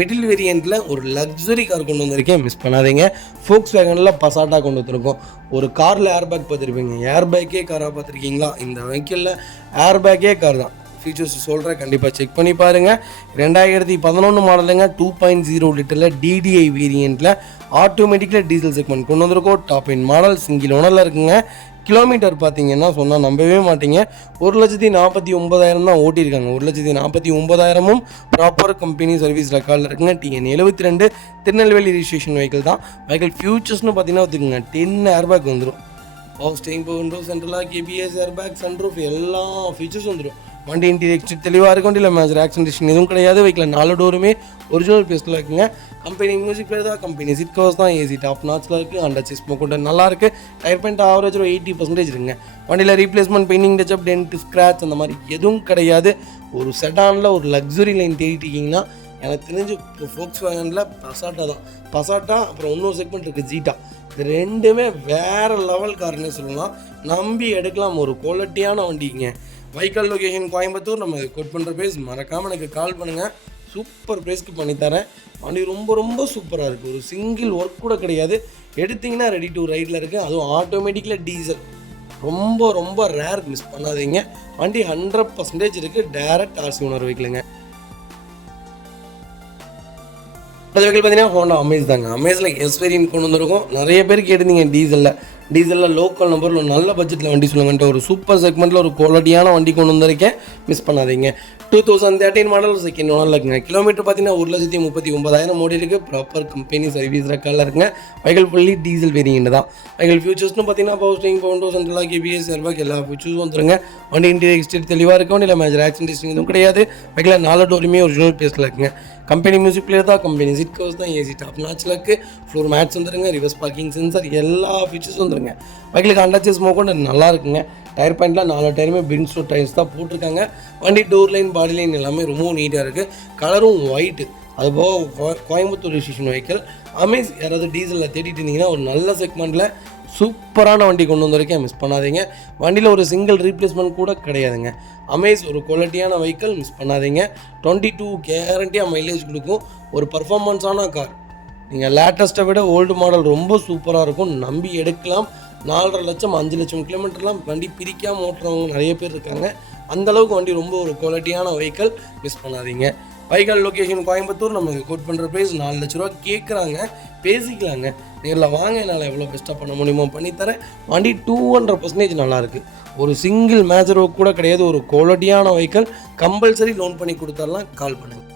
மிடில் வேரியண்ட்டில் ஒரு லக்ஸுரி கார் கொண்டு வந்திருக்கேன், மிஸ் பண்ணாதீங்க. ஃபோக்ஸ்வேகனில் பசாட்டா கொண்டு வந்திருக்கோம். ஒரு காரில் ஏர்பேக் பார்த்துருப்பீங்க. ஏர்பேக்கே காராக பார்த்துருக்கீங்களா? இந்த வெஹிக்கிளில் ஏர்பேக்கே கார் தான். ஃபீச்சர்ஸ் சொல்கிறேன், கண்டிப்பாக செக் பண்ணி பாருங்கள். 2011 மாடலுங்க. 2.0 லிட்டரில் DDI வேரியண்ட்டில் ஆட்டோமேட்டிக்கில் டீசல் செக்மெண்ட் கொண்டு வந்திருக்கோம். டாப் இன் மாடல், சிங்கிள் ஓனரில் இருக்குங்க. கிலோமீட்டர் பார்த்தீங்கன்னா சொன்னால் நம்பவே மாட்டீங்க, 1,49,000 தான் ஓட்டியிருக்காங்க. 1,49,000 ப்ராப்பர் கம்பெனி சர்வீஸ் ரெக்கார்டில் இருக்குங்க. TN 72 திருநெல்வேலி ரிஜிஸ்ட்ரேஷன் வெஹிக்கிள் தான். வெஹிக்கிள் ஃபியூச்சர்ஸ்னு பார்த்தீங்கன்னா வச்சுக்கோங்க, 10 ஏர்பேக் வந்துடும். Power steering, window, central lock KBS, airbag, sunroof எல்லா ஃபீச்சர்ஸ் வந்துடும். வண்டி இன்டீரியர் எக்ஸ்டீரியர் தெளிவாக இருக்கும். வண்டியில் மேஜர் ஆக்சிடென்ட் எதுவும் கிடையாது. வெஹிக்கில் 4 டோருமே ஒரிஜினல் பேஸில் இருக்குங்க. கம்பெனி மியூசிக் பிளேயர் தான், கம்பெனி சீட் கவர்ஸ் தான், ஏசி டாப் நாட்சில் இருக்குது. அண்டச்சஸ் கூட நல்லா இருக்குது. டயர் பாயிண்ட் ஆவரேஜ் 80% இருக்குங்க. வண்டியில் replacement, painting, touch up, dent, scratch அந்த மாதிரி எதுவும் கிடையாது. ஒரு செடானில் ஒரு லக்ஸுரி லைன் தேடிட்டிங்கன்னா எனக்கு தெரிஞ்சு ஃபோக்ஸ்வேகனில் பசாட்டா அப்புறம் இன்னொரு செக்மெண்ட் இருக்குது ஜீட்டா. இது ரெண்டுமே வேறு லெவல் கார்னே சொல்லலாம். நம்பி எடுக்கலாம். ஒரு குவாலிட்டியான வண்டிங்க. Vehicle location Coimbatore. நம்ம கோட் பண்ணுற ப்ரைஸ் மறக்காமல் எனக்கு கால் பண்ணுங்கள். சூப்பர் ப்ரைஸ்க்கு பண்ணித்தரேன். வண்டி ரொம்ப ரொம்ப சூப்பராக இருக்குது. ஒரு சிங்கிள் ஒர்க் கூட கிடையாது. எடுத்திங்கன்னா ரெடி டு ரைடில் இருக்குது. அதுவும் ஆட்டோமேட்டிக்கில் டீசல் ரொம்ப ரொம்ப ரேர், மிஸ் பண்ணாதீங்க. வண்டி 100% இருக்குது. டேரக்ட் RC ஓனர் வெஹிக்கிளுங்க. அடுத்த வெஹிக்கிள் பார்த்தீங்கன்னா ஹோண்டா அமேஸ் தாங்க. அமேஸில் எஸ் வேரியன்ட் கொண்டு வந்திருக்கோம். நிறைய பேர் கேட்டிருந்தீங்க டீசலில். டீசலில் லோக்கல் நம்பரில் ஒரு நல்ல பட்ஜெட்டில் வண்டி சொல்லுங்கன்ட்டு ஒரு சூப்பர் செக்மெண்ட்டில் ஒரு குவாலிட்டியான வண்டி கொண்டு வந்திருக்கேன், மிஸ் பண்ணாதீங்க. 2013 மாடல் செகண்ட் ஓனரில் இருக்குங்க. கிலோமீட்டர் பார்த்தீங்கன்னா 1,39,000 ஓடி இருக்குது. ப்ராப்பர் கம்பெனி சர்வீஸ் ரெக்கார்டில் இருக்குங்க. வெஹிக்கிள் ஃபுல்லி டீசல் வேரியண்ட் தான். வெஹிக்கிள் ஃபியூச்சர்ஸ்னு பார்த்தீங்கன்னா power steering, power windows, central lock, ABS, airbag எல்லா ஃபியூச்சர்ஸும் வந்துருங்க. வண்டி இன்டீரியர் எக்ஸ்டீரியர் தெளிவாக இருக்கும். வண்டியில் மேஜர் ஆக்சிடென்ட் ஹிஸ்டரி எதுவும் கிடையாது. வெஹிக்கிள் 4 டோருமே ஒரிஜினல் பேஸில் இருக்குங்க. கம்பெனி மியூசிக் பிளேயர் தான், கம்பெனி சீட் கவர்ஸ் தான், ஏசி டாப் நாச்சில் இருக்குது. ஃப்ளோர் மேட்ஸ் வந்துருங்க, ரிவர்ஸ் பார்க்கிங் சென்சார் எல்லா ஃபீச்சர்ஸும் வந்துருங்க. வெஹிக்கிளுக்கு அண்டர்ச்சேஸ் மோக்கொண்டு நல்லா இருக்குங்க. டயர் பாயிண்ட்லாம் 4 டயருமே பிரின்ஸ்டோ டயர்ஸ் தான் போட்டிருக்காங்க. வண்டி டோர் லைன், பாடி லைன் எல்லாமே ரொம்ப நீட்டாக இருக்குது. கலரும் ஒயிட்டு. அதுபோக கோயம்புத்தூர் ரிஜிஸ்ட்ரேஷன் வெஹிக்கிள். அமேஸ் யாராவது டீசலில் தேடிட்டு இருந்தீங்கன்னா ஒரு நல்ல செக்மெண்ட்டில் சூப்பரான வண்டி கொண்டு வந்திருக்கேன், மிஸ் பண்ணாதீங்க. வண்டியில் ஒரு சிங்கிள் ரீப்ளேஸ்மெண்ட் கூட கிடையாதுங்க. அமேஸ் ஒரு குவாலிட்டியான வெஹிக்கிள், மிஸ் பண்ணாதீங்க. 22 கேரண்டியாக மைலேஜ் கொடுக்கும். ஒரு பர்ஃபார்மன்ஸான கார். நீங்கள் லேட்டஸ்ட்டை விட ஓல்டு மாடல் ரொம்ப சூப்பராக இருக்கும், நம்பி எடுக்கலாம். 4.5 லட்சம் 5 லட்சம் கிலோமீட்டர்லாம் வண்டி பிரிக்காமல் ஓட்டுறவங்க நிறைய பேர் இருக்காங்க. அந்தளவுக்கு வண்டி ரொம்ப ஒரு குவாலிட்டியான வெஹிக்கிள், மிஸ் பண்ணாதீங்க. Vehicle location Coimbatore. நம்ம கோட் பண்ணுற ப்ரைஸ் 4 லட்ச ரூபா கேட்குறாங்க, பேசிக்கலாங்க. நேரில் வாங்க, என்னால் எவ்வளோ பெஸ்ட்டாக பண்ண முடியுமோ பண்ணித்தரேன். வண்டி 200% நல்லாயிருக்கு. ஒரு சிங்கிள் மேஜர் ஒர்க் கூட கிடையாது. ஒரு குவாலிட்டியான வெஹிக்கிள், கம்பல்சரி லோன் பண்ணி கொடுத்துடலாம். கால் பண்ணுங்கள்.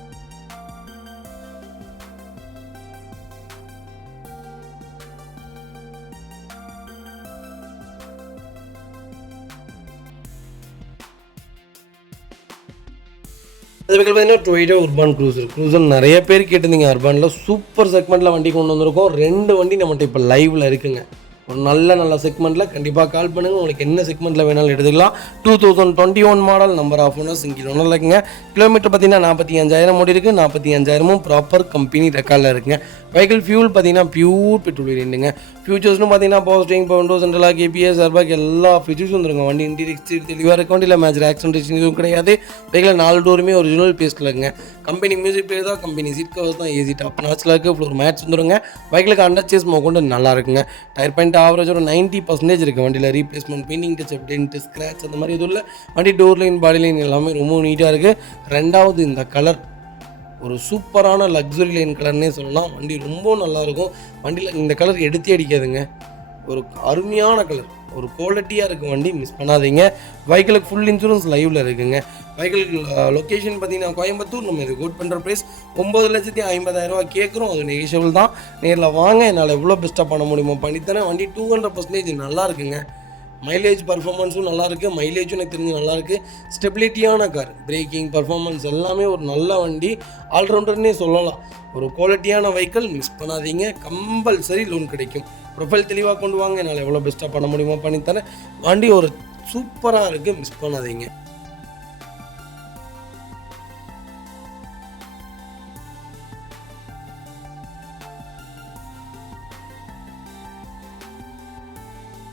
அது பார்த்தீங்கன்னா டொயோட்டா உர்பான் க்ரூசர் நிறைய பேர் கேட்டிருந்தீங்க. அர்பானில் சூப்பர் செக்மெண்ட்டில் வண்டி கொண்டு வந்திருக்கோம். 2 வண்டி நம்மகிட்ட இப்போ லைவில் இருக்குங்க. ஒரு நல்ல செக்மெண்ட்டில் கண்டிப்பாக கால் பண்ணுங்கள். உங்களுக்கு என்ன செக்மெண்ட்டில் வேணாலும் எடுத்துக்கலாம். 2021 model, number of owner, single owner இருக்குங்க. கிலோமீட்டர் பார்த்தீங்கன்னா 45,000 ஓடி இருக்குது. 45,000 ப்ராப்பர் கம்பெனி ரெக்கார்டில் இருக்குங்க. வெஹிக்கிள் ஃபியூல் பார்த்தீங்கன்னா பியூர் பெட்ரோல் வேரியண்ட்டுங்க. ஃபியூச்சர்ஸ்னு பார்த்தீங்கன்னா power steering, power windows, central lock, ABS, airbag எல்லா ஃபீச்சர்ஸும் வந்துருங்க. வண்டி இன்டீரியர் எக்ஸ்டீரியர் தெளிவாக இருக்கும். வண்டியில் மேஜர் ஆக்சிடென்ட் ஹிஸ்டரி எதுவும் கிடையாது. வெஹிக்கிள் 4 டோருமே ஒரிஜினல் பேஸில் இருக்குங்க. கம்பெனி மியூசிக் பிளேயர் தான், கம்பெனி சீட் கவர்ஸ் தான், ஏசி டாப் நாச்சில் இருக்குது. ஃப்ளோர் மேட்ஸ் வந்துருங்க. வெஹிக்கிளுக்கு அண்டர்ச்சேஸ் கொண்டு நல்லா இருக்குங்க. டயர் பாயிண்ட் ஆவரேஜ் ஒரு 90% இருக்குது. வண்டியில் replacement, painting touch, dent, scratch அந்த மாதிரி எதுவும் இல்லை. வண்டி டோர் லைன், பாடி லைன் எல்லாமே ரொம்ப நீட்டாக இருக்குது. ரெண்டாவது இந்த கலர் ஒரு சூப்பரான லக்ஸுரி லைன் கலர்னே சொல்லலாம். வண்டி ரொம்ப நல்லாயிருக்கும். வண்டியில் இந்த கலர் எடுத்தே அடிக்காதுங்க. ஒரு அருமையான கலர், ஒரு குவாலிட்டியாக இருக்குது வண்டி, மிஸ் பண்ணாதீங்க. வெஹிக்கிளுக்கு ஃபுல் இன்சூரன்ஸ் லைவில் இருக்குங்க. வெஹிக்கிளுக்கு லொக்கேஷன் பார்த்தீங்கன்னா கோயம்புத்தூர். நம்ம இது கோட் பண்ணுற ப்ரைஸ் 9,50,000 ரூபா கேட்குறோம். அது நெகிஷியபிள் தான். நேரில் வாங்க, என்னால் எவ்வளோ பெஸ்ட்டாக பண்ண முடியுமோ பண்ணித்தரேன். வண்டி 200% நல்லா இருக்குங்க. மைலேஜ் பர்ஃபார்மன்ஸும் நல்லாயிருக்கு. மைலேஜும் எனக்கு தெரிஞ்சு நல்லாயிருக்கு. ஸ்டெபிலிட்டியான கார், பிரேக்கிங் பர்ஃபார்மன்ஸ் எல்லாமே ஒரு நல்ல வண்டி. ஆல்ரவுண்டர்னே சொல்லலாம். ஒரு குவாலிட்டியான வெஹிக்கிள், மிஸ் பண்ணாதீங்க. கம்பல்சரி லோன் கிடைக்கும். ப்ரொஃபைல் தெளிவாக கொண்டு வாங்க, என்னால் எவ்வளோ பெஸ்ட்டாக பண்ண முடியுமோ பண்ணித்தரேன். வண்டி ஒரு சூப்பராக இருக்குது, மிஸ் பண்ணாதீங்க.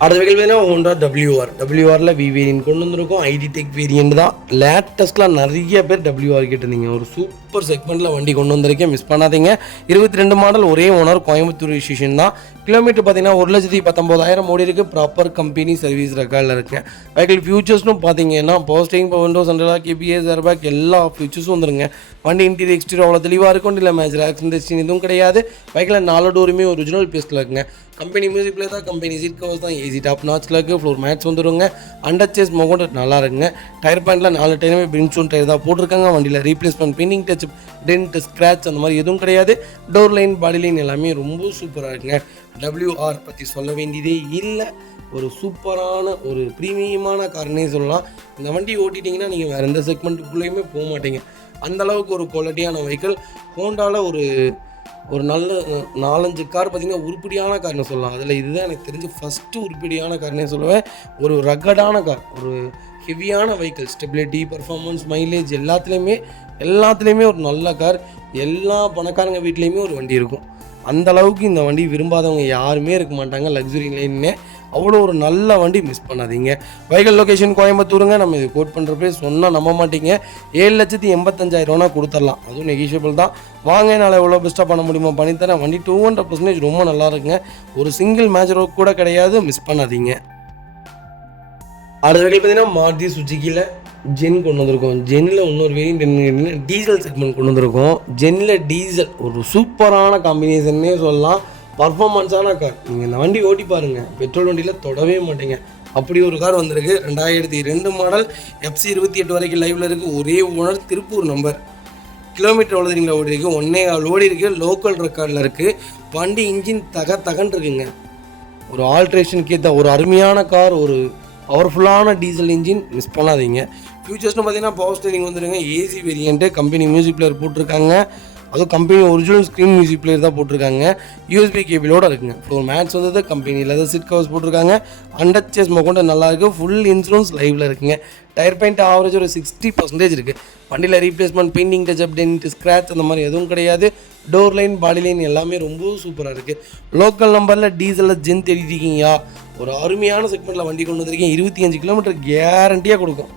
அடுத்த வெஹிக்கிள் பார்த்தீங்கன்னா ஹோண்டா WR வேரியன்ட் கொண்டு வந்திருக்கோம். ஐடி டெக் வேரியன்ட் தான். லேட்டஸ்ட்லாம் நிறைய பேர் WR கேட்டிருந்தீங்க. ஒரு சூப்பர் செக்மெண்ட்டில் வண்டி கொண்டு வந்திருக்கேன், மிஸ் பண்ணாதீங்க. 22 மாடல், ஒரே ஓனர், கோயம்புத்தூர் ரிஜிஸ்ட்ரேஷன் தான். கிலோமீட்டர் பார்த்தீங்கன்னா 1,19,000 ஓடி இருக்குது. ப்ராப்பர் கம்பெனி சர்வீஸ் ரெக்கார்டில் இருக்குங்க. வெஹிக்கிள் ஃபியூச்சர்ஸ்னு பார்த்தீங்கன்னா power steering, power windows, central lock, ABS, airbag எல்லா ஃபியூச்சர்ஸும் வந்துருங்க. வண்டி இன்டீரியர் எக்ஸ்டீரியர் அவ்வளோ தெளிவாக இருக்கும். இல்லை மேஜர் ஆக்சிடென்ட் ஹிஸ்டரி எதுவும் கிடையாது. வெஹிக்கிள் 4 டோருமே ஒரிஜினல் பேஸில் இருக்குங்க. கம்பெனி மியூசிக் பிளேயர் தான், கம்பெனி சீட் கவர்ஸ் தான், ஏசி டாப் நாச்சில் இருக்குது. ஃப்ளோர் மேட்ஸ் வந்துடுங்க. அண்டர்ச்சேஸ் கொண்டு நல்லா இருக்குங்க. டயர் பாயிண்டில் 4 டயருமே பிரின்ஸ்டோன் டயர் தான் போட்டிருக்காங்க. வண்டியில் replacement, painting touch, dent, scratch அந்த மாதிரி எதுவும் கிடையாது. டோர் லைன், பாடி லைன் எல்லாமே ரொம்ப சூப்பராக இருக்குங்க. WR பற்றி சொல்ல வேண்டியதே இல்லை. ஒரு சூப்பரான ஒரு ப்ரீமியமான கார்னே சொல்லலாம். இந்த வண்டி ஓட்டிட்டிங்கன்னா நீங்கள் வேறு எந்த செக்மெண்ட்டுக்குள்ளேயுமே போக மாட்டீங்க. அந்தளவுக்கு ஒரு குவாலிட்டியான வெஹிக்கிள். ஹோண்டாவில் ஒரு நல்ல 4-5 கார் பார்த்திங்கன்னா உருப்படியான கார்னு சொல்லலாம். அதில் இதுதான் எனக்கு தெரிஞ்சு ஃபஸ்ட்டு உருப்படியான கார்னே சொல்லுவேன். ஒரு ரக்கடான கார், ஒரு ஹெவியான வெஹிக்கிள், ஸ்டெபிலிட்டி, பர்ஃபார்மன்ஸ், மைலேஜ் எல்லாத்துலேயுமே ஒரு நல்ல கார். எல்லா பணக்காரங்க வீட்லேயுமே ஒரு வண்டி இருக்கும். அந்தளவுக்கு இந்த வண்டி விரும்பாதவங்க யாருமே இருக்க மாட்டாங்க. லக்ஸுரி லைன்னே அவ்வளோ ஒரு நல்ல வண்டி, மிஸ் பண்ணாதீங்க. வெஹிக்கிள் லொக்கேஷன் கோயம்புத்தூருங்க. நம்ம இது கோட் பண்ணுற ப்ரைஸ் சொன்னால் நம்ப மாட்டீங்க. 7,85,000 கொடுத்துடலாம். அதுவும் நெகிஷியபிள் தான். வாங்க, என்னால் எவ்வளோ பெஸ்ட்டாக பண்ண முடியுமோ பண்ணித்தரேன். வண்டி 200% ரொம்ப நல்லா இருக்குங்க. ஒரு சிங்கிள் மேஜர் ஒர்க் கூட கிடையாது, மிஸ் பண்ணாதீங்க. அடுத்த வெஹிக்கிள் பார்த்தீங்கன்னா மாருதி சுசுக்கியில் ஜென் கொண்டு வந்திருக்கோம். ஜென்னில் இன்னொரு வேரியன்ட் என்ன, டீசல் செக்மெண்ட் கொண்டு வந்திருக்கோம். ஜென்னில் டீசல் ஒரு சூப்பரான காம்பினேஷன்னே சொல்லலாம். பர்ஃபார்மன்ஸான கார். நீங்கள் இந்த வண்டி ஓட்டி பாருங்கள், பெட்ரோல் வண்டியில் தொடவே மாட்டீங்க. அப்படி ஒரு கார் வந்திருக்கு. 2002 மாடல், FC 28 வரைக்கும் லைவில் இருக்குது. ஒரே ஓனர், திருப்பூர் நம்பர். கிலோமீட்டர் எவ்வளோ தெரியுங்களா ஓடி இருக்குது? 1.25 ஓடி இருக்குது. லோக்கல் ரெக்கார்டில் இருக்குது. வண்டி இன்ஜின் தகன்னு இருக்குங்க. ஒரு ஆல்ட்ரேஷனுக்கு ஏற்ற ஒரு அருமையான கார், ஒரு பவர்ஃபுல்லான டீசல் இன்ஜின். மிஸ் பண்ணாதீங்க. ஃபியூச்சர்ஸ்னு பார்த்தீங்கன்னா பவர் ஸ்டீரிங் வந்துடுங்க. AC variant, company music player போட்டிருக்காங்க. அதுவும் company original screen music player தான் போட்டிருக்காங்க. யூஎஸ்பி கேபிளோட இருக்குங்க. ஃப்ளோர் மேட்ஸ் வந்தது கம்பெனி லெதர் சீட் கவர்ஸ் போட்டிருக்காங்க. அண்டர்ச்சேஸ் மொக்கொண்டு நல்லாயிருக்கு. ஃபுல் இன்சூரன்ஸ் லைவில் இருக்குங்க. டயர் பாயிண்ட் ஆவரேஜ் ஒரு 60% இருக்குது. வண்டியில் replacement, painting, touch up, dent, scratch அந்த மாதிரி எதுவும் கிடையாது. டோர் லைன், பாடி லைன் எல்லாமே ரொம்ப சூப்பராக இருக்குது. லோக்கல் நம்பரில் டீசலில் ஜென் தேடிட்டு இருக்கீங்களா? ஒரு அருமையான செக்மெண்ட்டில் வண்டி கொண்டு வந்திருக்கேன். 25 கிலோமீட்டர் கேரண்டியாக கொடுக்கும்.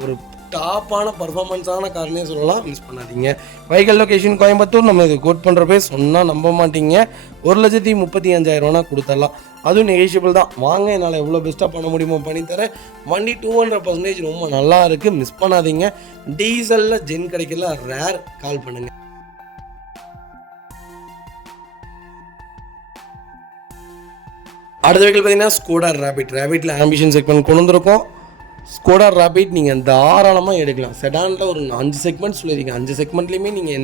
ஒரு டாப்பான பர்ஃபார்மன்ஸான கார்னே சொல்லலாம். மிஸ் பண்ணாதீங்க. Vehicle location Coimbatore. நம்ம இது கோட் பண்ணுற போய் சொன்னால் நம்ப மாட்டீங்க. 1,35,000 கொடுத்துடலாம். அதுவும் நெகோஷியபிள் தான். வாங்க, என்னால் எவ்வளோ பெஸ்ட்டாக பண்ண முடியுமோ பண்ணித்தரேன். வண்டி 200% ரொம்ப நல்லா இருக்குது. மிஸ் பண்ணாதீங்க. டீசலில் ஜென் கிடைக்கல, ரேர். கால் பண்ணுங்கள். அடுத்த வெஹிக்கிள் பார்த்தீங்கன்னா ஸ்கோடா ரேபிட்டில் ஆம்பிஷன் செக்மெண்ட் கொண்டு வந்திருக்கோம். ஸ்கோடா ரேபிட் நீங்கள் தாராளமாக எடுக்கலாம். செடானில் ஒரு 5 செக்மெண்ட் சொல்லியிருக்கேன். 5 செக்மெண்ட்லேயுமே நீங்கள்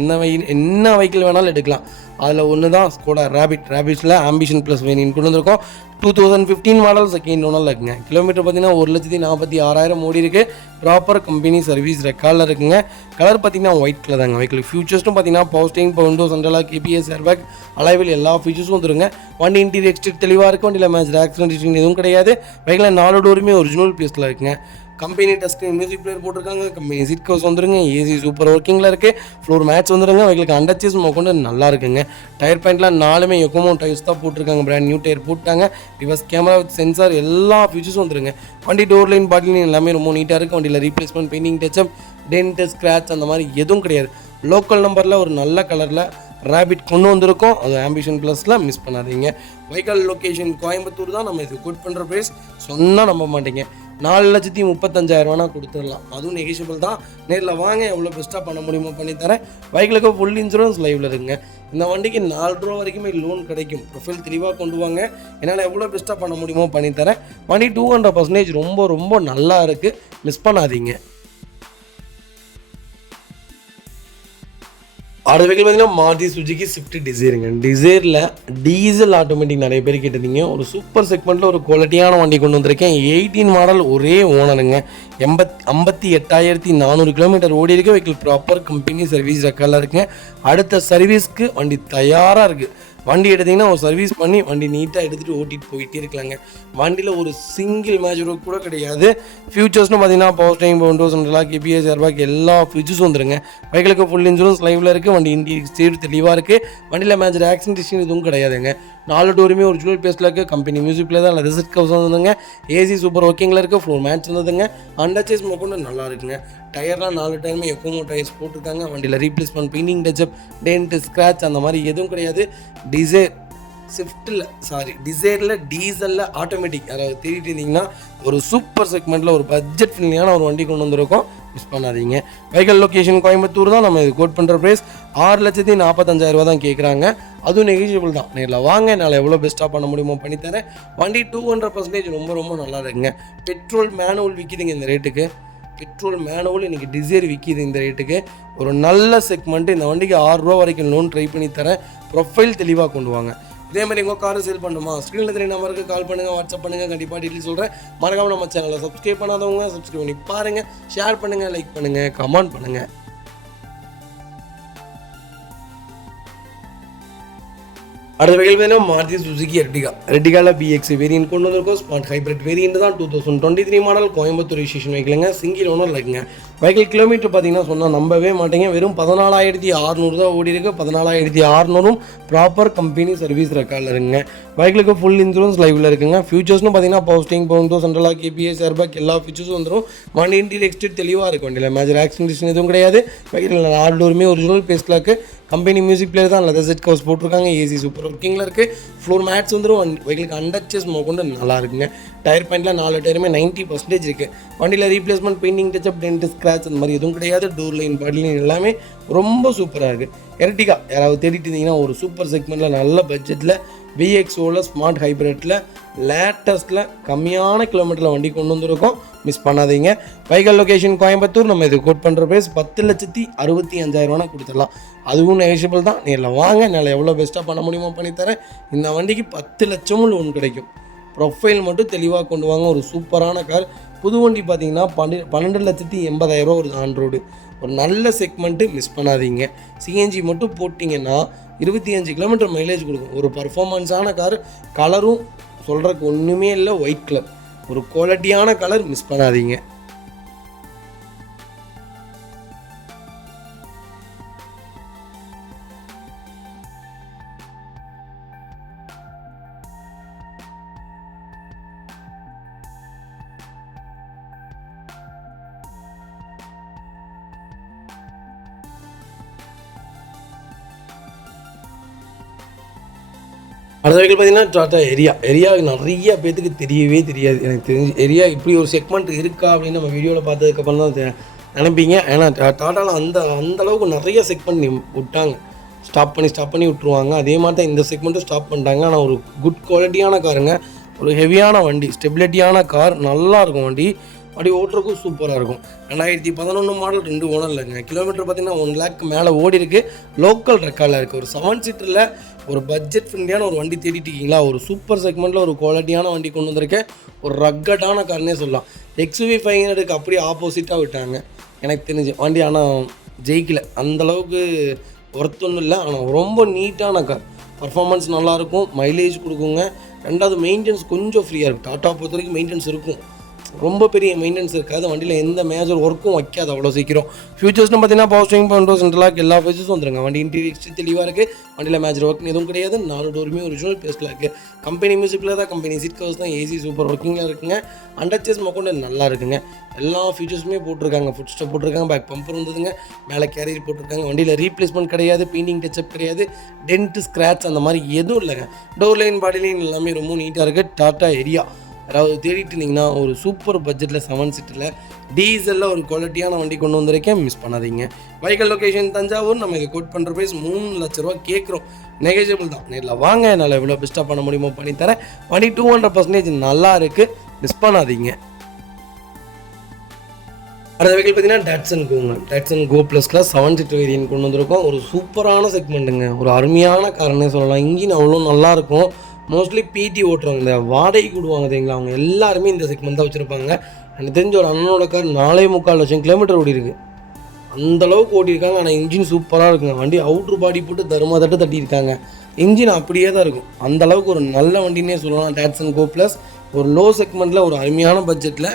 என்ன வெஹிக்கிள் வேணாலும் எடுக்கலாம். அதில் ஒன்று தான் ஸ்கோடா ரேபிட்டில் ஆம்பிஷன் ப்ளஸ் வேணின்னு கொண்டு வந்திருக்கோம். 2015 மாடல், செகண்ட் ஓனரில் இருக்குங்க. கிலோமீட்டர் பார்த்தீங்கன்னா 1,46,000 ஓடி இருக்குது. ப்ராப்பர் கம்பெனி சர்வீஸ் ரெக்கார்டில் இருக்குங்க. கலர் பார்த்தீங்கன்னா ஒயிட் கலர் தாங்க. வெஹிக்கிள் ஃபியூச்சர்ஸ்டும் பார்த்தீங்கன்னா power steering, window central lock, KPS, airbag, alloy wheel எல்லா ஃபீச்சர்ஸும் வந்துருங்க. வண்டி இன்டீரியர் எக்ஸ்டீரியர் தெளிவாக இருக்குது. வண்டியில் மேட்ச் ஆக்சிடென்ட் எதுவும் கிடையாது. வெஹிக்கிள் 4 டோருமே ஒரிஜினல் பீஸில் இருக்குங்க. Company touch screen music player போட்டிருக்காங்க. கம்பெனி சீட் கவர்ஸ் வந்துருங்க. ஏசி சூப்பர் ஒர்க்கிங்கில் இருக்குது. ஃப்ளோர் மேட்ச் வந்துருங்க. வெஹிக்கிளுக்கு அண்டர்ச்சேஸ் கொண்டு நல்லா இருக்குங்க. டயர் பாயிண்ட்லாம் 4மே எக்கோமோ டயர்ஸ் தான் போட்டிருக்காங்க. பிராண்ட் நியூ டயர் போட்டாங்க. ரிவர்ஸ் கேமரா வித் சென்சார் எல்லா ஃபீச்சர்ஸும் வந்துருங்க. வண்டி டோர் லைன், பாடி லைன் எல்லாமே ரொம்ப நீட்டாக இருக்குது. வண்டியில் replacement, painting, touch up, dent, scratch அந்த மாதிரி எதுவும் கிடையாது. லோக்கல் நம்பரில் ஒரு நல்ல கலரில் ரேபிட் கொண்டு வந்திருக்கோம். அது ஆம்பிஷன் ப்ளஸில். மிஸ் பண்ணாதீங்க. வெஹிக்கல் லொக்கேஷன் கோயம்புத்தூர் தான். நம்ம இது கோட் பண்ணுற ப்ரைஸ் சொன்னால் நம்ப மாட்டீங்க. 4,35,000 கொடுத்துடலாம். அதுவும் நெகோஷியபிள் தான். நேரில் வாங்க, எவ்வளோ பெஸ்ட்டாக பண்ண முடியுமோ பண்ணித்தரேன். வெஹிக்கிளுக்கு ஃபுல் இன்சூரன்ஸ் லைவில் இருக்குங்க. இந்த வண்டிக்கு 4 ரூபா வரைக்குமே லோன் கிடைக்கும். ப்ரொஃபைல் தெளிவாக கொண்டு வாங்க. என்னால் எவ்வளோ பெஸ்ட்டாக பண்ண முடியுமோ பண்ணித்தரேன். வண்டி 200% ரொம்ப நல்லா இருக்குது. மிஸ் பண்ணாதீங்க. அடுத்த வெஹிக்கிள் பார்த்தீங்கன்னா மாருதி சுஜுகி ஸ்விஃப்ட் டிசைருங்க. டிசைரில் டீசல் ஆட்டோமேட்டிக் நிறைய பேர் கேட்டிருந்தீங்க. ஒரு சூப்பர் செக்மெண்ட்டில் ஒரு குவாலிட்டியான வண்டி கொண்டு வந்திருக்கேன். 18 மாடல், ஒரே ஓனருங்க. 58,400 கிலோமீட்டர் ஓடி இருக்குது. வெஹிக்கிள் ப்ராப்பர் கம்பெனி சர்வீஸ் ரெக்கார்டில் இருக்குங்க. அடுத்த சர்வீஸ்க்கு வண்டி தயாராக இருக்குது. வண்டி எடுத்திங்கன்னா ஒரு சர்வீஸ் பண்ணி வண்டி நீட்டாக எடுத்துகிட்டு ஓட்டிகிட்டு போயிட்டே இருக்கலாங்க. வண்டியில் ஒரு சிங்கிள் மேட்ச் கூட கிடையாது. ஃபியூச்சர்ஸ்னு பார்த்தீங்கன்னா power steering, window central lock, KPS, airbag எல்லா ஃபீச்சர்ஸும் வந்துருங்க. வெஹிக்கிளுக்கு ஃபுல் இன்சூரன்ஸ் லைவில் இருக்குது. வண்டி இன்டீரியர் தெளிவாக இருக்குது. வண்டியில் மேட்ச் ஆக்சிடென்ட் எதுவும் கிடையாதுங்க. 4 டோருமே ஒரிஜினல் பேஸில் இருக்குது. கம்பெனி மியூசிக் பிளேயர் தான். லெதர் சீட் கவர்ஸ் வந்துங்க. ஏசி சூப்பர் ஒர்க்கிங்கில் இருக்குது. ஃப்ளோர் மேட்ச் வந்ததுங்க. அண்டர்ச்சேஸ் கொண்டு நல்லா இருக்குங்க. டயர்லாம் 4 டயருமே எக்கோமோ டயர்ஸ் போட்டிருக்காங்க. வண்டியில் replacement, painting, touch up, dent, scratch அந்த மாதிரி எதுவும் கிடையாது. டிசைரில் டீசலில் ஆட்டோமேட்டிக் யாராவது தேடிட்டு இருந்தீங்கன்னா ஒரு சூப்பர் செக்மெண்ட்டில் ஒரு பட்ஜெட் ஃப்ரெண்ட்லியான ஒரு வண்டி கொண்டு வந்திருக்கோம். மிஸ் பண்ணாதீங்க. வெஹிக்கல் லொக்கேஷன் கோயம்புத்தூர் தான். நம்ம இது கோட் பண்ணுற ப்ரைஸ் 6,45,000 தான் கேட்குறாங்க. அதுவும் நெகோஷியபிள் தான். நேரில் வாங்க, என்னால் எவ்வளோ பெஸ்ட்டாக பண்ண முடியுமோ பண்ணித்தரேன். வண்டி 200% ரொம்ப நல்லா இருக்குங்க. பெட்ரோல் மேனுவல் விற்கிதுங்க இந்த ரேட்டுக்கு. பெட்ரோல் மேனுவல் இன்றைக்கி டிசைர் விற்கிது இந்த ரேட்டுக்கு. ஒரு நல்ல செக்மெண்ட்டு. இந்த வண்டிக்கு 6 ரூபா வரைக்கும் லோன் ட்ரை பண்ணி தரேன். ப்ரொஃபைல் தெளிவாக கொண்டு வாங்க. இதே மாதிரி உங்கள் காரை சேல் பண்ணுமா? ஸ்க்ரீனில் தெரிய நம்பருக்கு கால் பண்ணுங்கள், வாட்ஸ்அப் பண்ணுங்கள். கண்டிப்பாக டீட்டெயில் சொல்கிறேன். மறக்காமல் நம்ம சேனலை சப்ஸ்கிரைப் பண்ணாதவங்க சப்ஸ்கிரைப் பண்ணி பாருங்கள். ஷேர் பண்ணுங்கள், லைக் பண்ணுங்கள், கமெண்ட் பண்ணுங்கள். அடுத்த வெஹிக்கிள் பார்த்தீங்கன்னா மாருதி சுசுகி எர்டிகாவில் BX வேரியன்ட் கொண்டு வந்திருக்கோம். ஸ்மார்ட் ஹைப்ரிட் வேரியன்ட் தான். 2023 மாடல், கோயம்புத்தூர் ரிஜிஸ்ட்ரேஷன் வெஹிக்கிளுங்க. சிங்கிள் ஓனர் இருக்குங்க. வெஹிக்கிள் கிலோமீட்டர் பார்த்தீங்கன்னா சொன்னால் நம்பவே மாட்டேங்க. வெறும் 14,600 தான் ஓடி இருக்குது. 14,600 ப்ராப்பர் கம்பெனி சர்வீஸ் ரெக்கார்டில் இருக்குங்க. வெஹிக்கிளுக்கு ஃபுல் இன்சூரன்ஸ் லைவில் இருக்குங்க. ஃபியூச்சர்ஸ்னு பார்த்தீங்கன்னா power steering, window central lock, KPS, airbag எல்லா ஃபீச்சர்ஸும் வந்துடும். வண்டி இன்டீரியர் எக்ஸ்டீரியர் தெளிவாக இருக்குது. வண்டியில் மேஜர் ஆக்சிடென்ட் எதுவும் கிடையாது. வெஹிக்கிள் 4 டோருமே ஒரிஜினல் பேஸில் இருக்குது. கம்பெனி மியூசிக் பிளேயர் தான். லெதர் சீட் கவர்ஸ் போட்டிருக்காங்க. ஏசி சூப்பர் ஒர்க்கிங்கில் இருக்குது. ஃப்ளோர் மேட்ச் வந்துடும். வெஹிக்கிளுக்கு அண்டர்ச்சேஸ் கொண்டு நல்லா இருக்குங்க. டயர் பாயிண்ட்லாம் 4 டயருமே 90% இருக்குது. வண்டியில் replacement, painting, touch up, dent, scratch அந்த மாதிரி எதுவும் கிடையாது. டோர் லைன், பாடி லைன் எல்லாமே ரொம்ப சூப்பராக இருக்குது. எர்டிகா யாராவது தேடிட்டு இருந்தீங்கன்னா ஒரு சூப்பர் செக்மெண்ட்டில் நல்ல பட்ஜெட்டில் விஎக்ஸோவில் ஸ்மார்ட் ஹைப்ரிட்டில் லேட்டஸ்ட்டில் கம்மியான கிலோமீட்டரில் வண்டி கொண்டு வந்திருக்கோம். மிஸ் பண்ணாதீங்க. வைகல் லொகேஷன் கோயம்புத்தூர். நம்ம இது கோட் பண்ணுற ப்ரைஸ் 10,65,000 கொடுத்துடலாம். அதுவும் நெகோஷியபிள் தான். நேரில் வாங்க, என்னால் எவ்வளோ பெஸ்ட்டாக பண்ண முடியுமோ பண்ணித்தரேன். இந்த வண்டிக்கு 10 லட்சமும் லோன் கிடைக்கும். ப்ரொஃபைல் மட்டும் தெளிவாக கொண்டு வாங்க. ஒரு சூப்பரான கார். புது வண்டி பார்த்தீங்கன்னா 12,80,000 ஒரு ஆன் ரோடு. ஒரு நல்ல செக்மெண்ட்டு, மிஸ் பண்ணாதீங்க. சிஎன்ஜி மட்டும் போட்டிங்கன்னா 25 கிலோமீட்டர் மைலேஜ் கொடுக்கும். ஒரு பர்ஃபார்மன்ஸான கார். கலரும் சொல்கிறதுக்கு ஒன்றுமே இல்லை, ஒயிட் கலர். ஒரு குவாலிட்டியான கலர், மிஸ் பண்ணாதீங்க. அடுத்த வெஹிக்கிள் பார்த்தீங்கன்னா டாட்டா எரியா நிறைய பேத்துக்கு தெரியவே தெரியாது. எனக்கு தெரிஞ்சு எரியா இப்படி ஒரு செக்மெண்ட் இருக்கா அப்படின்னு நம்ம வீடியோவில் பார்த்ததுக்கப்புறம் தான் நினைப்பீங்க. ஏன்னா டாட்டாவில் அந்தளவுக்கு நிறைய செக்மெண்ட் விட்டாங்க. ஸ்டாப் பண்ணி விட்டுருவாங்க. அதே மாதிரி தான் இந்த செக்மெண்ட்டும் ஸ்டாப் பண்ணிட்டாங்க. ஆனால் ஒரு குட் குவாலிட்டியான காருங்க. ஒரு ஹெவியான வண்டி, ஸ்டெபிலிட்டியான கார், நல்லாயிருக்கும் வண்டி ஓட்டுறதுக்கும் சூப்பராக இருக்கும். 2011 மாடல் 2 ஓனர் இல்லைங்க. கிலோமீட்டர் பார்த்தீங்கன்னா 1 லேக் மேலே ஓடி இருக்குது. லோக்கல் ரெக்கார்டில் இருக்குது. ஒரு 7 சீட்டரில் ஒரு பட்ஜெட் ஃப்ரெண்ட்லியான ஒரு வண்டி தேடிட்டு இருக்கீங்களா? ஒரு சூப்பர் செக்மெண்ட்டில் ஒரு குவாலிட்டியான வண்டி கொண்டு வந்திருக்கேன். ஒரு ரக்கட்டான கார்னே சொல்லலாம். XUV 500க்கு அப்படியே ஆப்போசிட்டாக விட்டாங்க எனக்கு தெரிஞ்சு வண்டி. ஆனால் ஜெயிக்கல. அந்தளவுக்கு ஒர்த் ஒன்றும் இல்லை. ஆனால் ரொம்ப நீட்டான கார். பர்ஃபார்மன்ஸ் நல்லாயிருக்கும், மைலேஜ் கொடுக்குங்க. ரெண்டாவது மெயின்டெனன்ஸ் கொஞ்சம் ஃப்ரீயாக இருக்கும். டாட்டா பொறுத்த வரைக்கும் மெயின்டெனன்ஸ் இருக்கும். ரொம்ப பெரிய மெயின்டெனன்ஸ் இருக்காது. வண்டியில் எந்த மேஜர் ஒர்க்கும் வைக்காது அவ்வளோ சீக்கிரம். ஃபியூச்சர்ஸ்னு பார்த்தீங்கன்னா பவர் ஸ்டீரிங், பவர் சென்ட்ரலாக் எல்லா ஃபீச்சர்ஸும் வந்துருங்க. வண்டி இன்டீரியர் தெளிவாக இருக்குது. வண்டியில் மேஜர் ஒர்க் எதுவும் கிடையாது. 4 டோருமே ஒரிஜினல் பேஸ்ட்டில் இருக்குது. கம்பெனி மியூசிக்கில் தான், கம்பெனி சீட் கவர்ஸ் தான், ஏசி சூப்பர் ஒர்க்கிங்கில் இருக்குங்க. அண்டர்ச்சேஸ் மொக்கொண்டு நல்லா இருக்குங்க. எல்லா ஃபீச்சர்ஸுமே போட்டிருக்காங்க. ஃபுட் ஸ்டெப் போட்டிருக்காங்க, பேக் பம்பர் வந்ததுங்க, மேலே கேரியர் போட்டிருக்காங்க. வண்டியில் ரீப்ளேஸ்மெண்ட் கிடையாது, பெயிண்டிங் டச்சப் கிடையாது, டென்ட் ஸ்க்ராட்ச் அந்த மாதிரி எதுவும் இல்லைங்க. டோர் லைன், பாடி லைன் எல்லாமே ரொம்ப நீட்டாக இருக்குது. டாட்டா எரியா யாராவது தேடிட்டு இருந்தீங்கன்னா ஒரு சூப்பர் பட்ஜெட்டில் 7 சீட்டில் டீசலில் ஒரு குவாலிட்டியான வண்டி கொண்டு வந்திருக்கேன். மிஸ் பண்ணாதீங்க. வைக்கல் லொகேஷன் தஞ்சாவூர். நம்ம இதை கோட் பண்ணுற ப்ரைஸ் 3 லட்ச ரூபா கேட்குறோம். நெகோஷியபிள் தான். நேரில் வாங்க, என்னால் எவ்வளோ பெஸ்ட்டாக பண்ண முடியுமோ பண்ணித்தரேன். வண்டி 200% நல்லா இருக்குது. மிஸ் பண்ணாதீங்க. அடுத்த வெஹிக்கிள் பார்த்தீங்கன்னா டாட்சன் கோ ப்ளஸில் 7 சீட்டர் வேரியன்ட் கொண்டு வந்திருக்கோம். ஒரு சூப்பரான செக்மெண்ட்டுங்க. ஒரு அருமையான காரனே சொல்லலாம். இன்ஜின் அவ்வளோ நல்லாயிருக்கும். மோஸ்ட்லி பிடி ஓட்டுறவங்க, இந்த வாடகைக்கு விடுவாங்க தெரியுங்களா, அவங்க எல்லாருமே இந்த செக்மெண்ட் தான் வச்சுருப்பாங்க. எனக்கு தெரிஞ்ச ஒரு அண்ணனோட கார் 4.25 லட்சம் கிலோமீட்டர் ஓடி இருக்குது. அந்தளவுக்கு ஓட்டியிருக்காங்க. ஆனால் இன்ஜின் சூப்பராக இருக்குங்க. வண்டி அவுட்ரு பாடி போட்டு தட்டியிருக்காங்க. இன்ஜின் அப்படியே தான் இருக்கும். அந்தளவுக்கு ஒரு நல்ல வண்டினே சொல்லலாம். டாட்சன் கோ ப்ளஸ் ஒரு லோ செக்மெண்ட்டில் ஒரு அருமையான பட்ஜெட்டில்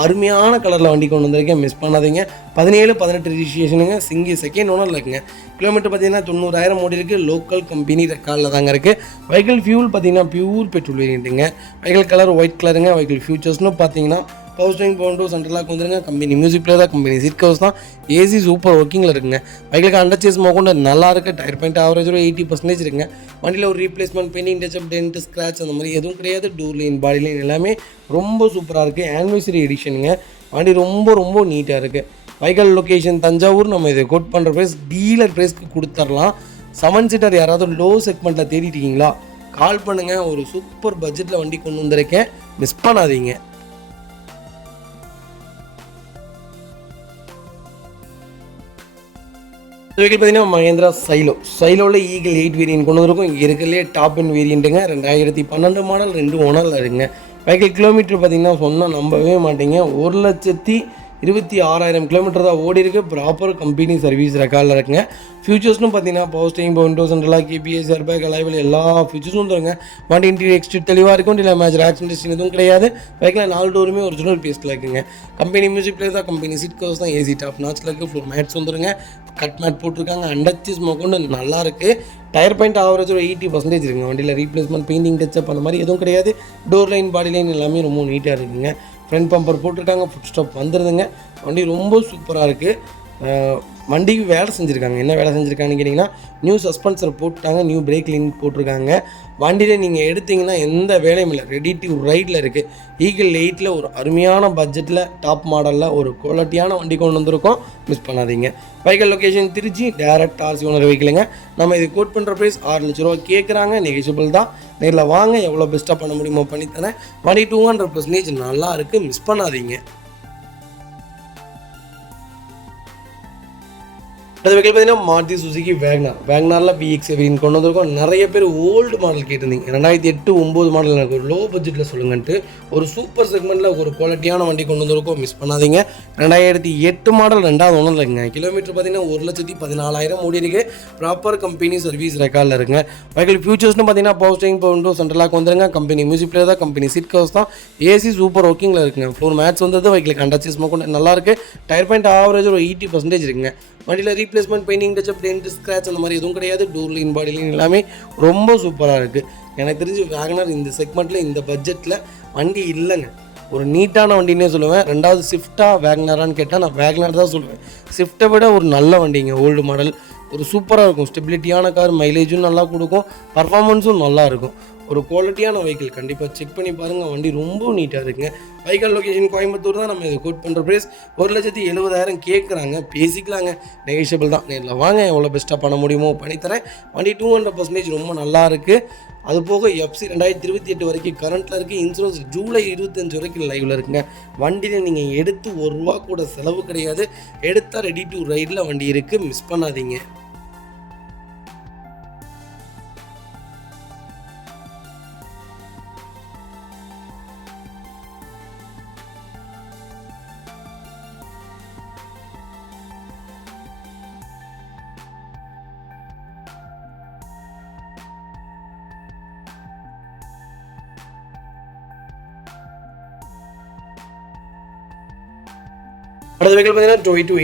அருமையான கலரில் வண்டி கொண்டு வந்திருக்கேன். மிஸ் பண்ணாதீங்க. 17-18 ரிஜிஸ்ட்ரேஷனுங்க. செகண்ட் ஓனரில் இருக்குங்க. கிலோமீட்டர் பார்த்தீங்கன்னா 90,000 ஓடி இருக்குது. லோக்கல் கம்பெனி ரெக்கார்டில் தாங்க இருக்குது. வெஹிக்கிள் ஃபியூல் பார்த்தீங்கன்னா பியூர் பெட்ரோல் வேரியண்ட்டுங்க. வெஹிக்கிள் கலர் ஒயிட் கலருங்க. வெஹிக்கிள் ஃபியூச்சர்ஸ்னு பார்த்தீங்கன்னா power steering, power windows, central lock வந்துருங்க. கம்பெனி மியூசிக் பிளேயர் தான், கம்பெனி சீட் கவர்ஸ் தான், ஏசி சூப்பர் ஒர்க்கிங்கில் இருக்குங்க. வெஹிக்கிளுக்கு அண்டர்ச்சேஸ் மொக்கொண்டு நல்லா இருக்குது. டயர் பாயிண்ட் ஆவரேஜ் ஒரு 80% இருக்குங்க. வண்டியில் ஒரு replacement, painting touch up, dent scratch அந்த மாதிரி எதுவும் கிடையாது. டோர் லைன், பாடி லைன் எல்லாமே ரொம்ப சூப்பராக இருக்குது. ஆனிவர்சரி எடிஷனுங்க. வண்டி ரொம்ப நீட்டாக இருக்குது. வைக்கல் லொகேஷன் தஞ்சாவூர். நம்ம இதை கோட் பண்ணுற ப்ரைஸ் டீலர் ப்ரைஸ்க்கு கொடுத்துடலாம். 7 சீட்டர் யாராவது லோ செக்மெண்ட்டில் தேடிட்டு இருக்கீங்களா? கால் பண்ணுங்கள். ஒரு சூப்பர் பட்ஜெட்டில் வண்டி கொண்டு வந்திருக்கேன். மிஸ் பண்ணாதீங்க. வெஹிக்கிள் பார்த்தீங்கன்னா மஹேந்திரா சைலோவில் ஈகிள் 8 வேரியன்ட் கொண்டு வந்திருக்கும். இங்கே இருக்கிறதுலே டாப் எண்ட் வேரியண்ட்டுங்க. 2012 மாடல் 2 ஓனரில் இருக்குங்க. வெஹிக்கிள் கிலோமீட்டர் பார்த்தீங்கன்னா சொன்னால் நம்பவே மாட்டீங்க. 1,26,000 கிலோமீட்டர் தான் ஓடி இருக்குது. ப்ராப்பர் கம்பெனி சர்வீஸ் ரெக்கார்டில் இருக்குங்க. ஃபியூச்சர்ஸ்னு பார்த்தீங்கன்னா power steering, power windows, central lock, KBS, airbag, alloy wheel எல்லா ஃபியூச்சர்ஸும் வந்துருங்க. வண்டி இன்டீரியர் எக்ஸ்ட்ரீட் தெளிவாக இருக்கும். இல்லை மேஜர் ஆக்சிடென்ட் எதுவும் கிடையாது. வெஹிக்கிள் 4 டோருமே ஒரிஜினல் பேஸ்ட்டில் இருக்குங்க. கம்பெனி மியூசிக் பிளேயர் தான், கம்பெனி சீட் கவர்ஸ் தான், ஏசி டாப் நாட்சில் இருக்குது. ஃப்ளோர் மேட்ஸ் வந்துருங்க. கட் மேட் போட்டிருக்காங்க. அண்டர்ச்சேஸ் மொக்கொண்டு நல்லா இருக்குது. டயர் பாயிண்ட் ஆவரேஜ் ஒரு 80% இருக்குங்க. வண்டியில் ரீப்ளேஸ்மெண்ட், பெயிண்டிங் டச்சப் அந்த மாதிரி எதுவும் கிடையாது. டோர் லைன், பாடி லைன் எல்லாமே ரொம்ப நீட்டாக இருக்குங்க. ஃப்ரண்ட் பம்பர் போட்டிருக்காங்க. ஃபுட் ஸ்டாப் வந்துடுதுங்க. வண்டி ரொம்ப சூப்பராக இருக்குது. வண்டிக்கு வேலை செஞ்சுருக்காங்க. என்ன வேலை செஞ்சுருக்காங்கன்னு கேட்டிங்கன்னா, நியூ சஸ்பென்சர் போட்டுட்டாங்க, நியூ பிரேக் லைன் போட்டிருக்காங்க. வண்டியில் நீங்கள் எடுத்திங்கன்னா எந்த வேலையும் இல்லை, ரெடி டு ரைடில் இருக்குது. ஈகிள் 8ல் ஒரு அருமையான பட்ஜெட்டில் டாப் மாடலில் ஒரு குவாலிட்டியான வண்டி கொண்டு வந்திருக்கோம், மிஸ் பண்ணாதீங்க. Vehicle location Trichy, direct RC owner வெஹிக்கிளுங்க. நம்ம இது கோட் பண்ணுற ப்ரைஸ் 6 லட்ச ரூபா கேட்குறாங்க, நெகிஷியபிள் தான். நேரில் வாங்க, எவ்வளோ பெஸ்ட்டாக பண்ண முடியுமோ பண்ணித்தரேன். வண்டி 200% நல்லா இருக்குது, மிஸ் பண்ணாதீங்க. அது வெஹிக்கிள் பார்த்தீங்கன்னா மாருதி சுசுகி வேக்னாரில் VX வேரியன்ட் கொண்டு வந்திருக்கோம். நிறைய பேர் ஓல்டு மாடல் கேட்டிருந்தீங்க, 2008, 9 மாடல் எனக்கு ஒரு லோ பட்ஜெட்டில் சொல்லுங்கன்ட்டு. ஒரு சூப்பர் செக்மெண்ட்டில் ஒரு குவாலிட்டியான வண்டி கொண்டு வந்திருக்கோம், மிஸ் பண்ணாதீங்க. 2008 மாடல் 2வது ஒன்றும் இல்லைங்க. கிலோமீட்டர் பார்த்தீங்கன்னா 1,14,000 ஓடி இருக்குது. ப்ராப்பர் கம்பெனி சர்வீஸ் ரெக்கார்டில் இருக்குங்க. வெஹிக்கிள் ஃபியூச்சர்ஸ்னு பார்த்தீங்கன்னா பவர் ஸ்டீரிங், பவர் விண்டோ, சென்ட்ரலாக வந்துருங்க. கம்பெனி மியூசிக் பிளேயர் தான், கம்பெனி சீட் கவர்ஸ் தான். ஏசி சூப்பர் ஒர்க்கிங்கில் இருக்குங்க. ஃப்ளோர் மேட்ச் வந்தது, வெஹிக்கிள் கண்டக்டர்ஸ் கொண்டு நல்லாயிருக்கு. டயர் பாயிண்ட் ஆவரேஜ் ஒரு 80% இருக்குங்க. வண்டியில் replacement, painting touch up, dent, scratch அந்த மாதிரி எதுவும் கிடையாது. டோர்லைன், பாடிலைன் எல்லாமே ரொம்ப சூப்பராக இருக்குது. எனக்கு தெரிஞ்சு வேகனர் இந்த செக்மெண்ட்டில் இந்த பட்ஜெட்டில் வண்டி இல்லைங்க. ஒரு நீட்டான வண்டினே சொல்லுவேன். 2வது ஸ்விஃப்ட்டாக வேகனரான்னு கேட்டால் நான் வேகனர் தான் சொல்லுவேன். ஸ்விஃப்ட்டை விட ஒரு நல்ல வண்டிங்க, ஓல்டு மாடல். ஒரு சூப்பராக இருக்கும், ஸ்டெபிலிட்டியான கார், மைலேஜும் நல்லா கொடுக்கும், பர்ஃபார்மன்ஸும் நல்லா இருக்கும். ஒரு குவாலிட்டியான வெஹிக்கிள், கண்டிப்பாக செக் பண்ணி பாருங்கள். வண்டி ரொம்ப நீட்டாக இருக்குங்க. வெஹிக்கிள் லொக்கேஷன் கோயம்புத்தூர் தான். நம்ம இது கோட் பண்ணுற ப்ரைஸ் 1,70,000 கேட்குறாங்க, பேசிக்கலாங்க, நெகிஷியபிள் தான். நேரில் வாங்க, எவ்வளோ பெஸ்ட்டாக பண்ண முடியுமோ பண்ணித்தரேன். வண்டி 200% ரொம்ப நல்லா இருக்குது. அது போக FC 2028 வரைக்கும் கரண்ட்டில் இருக்குது. இன்சூரன்ஸ் ஜூலை 25 வரைக்கும் லைவில் இருக்குங்க. வண்டியில் நீங்கள் எடுத்து ₹1 கூட செலவு கிடையாது. எடுத்தால் ரெடி டு ரைடில் வண்டி இருக்குது, மிஸ் பண்ணாதீங்க. அடுத்த வெஹிக்கிள் பார்த்தீங்கன்னா Toyota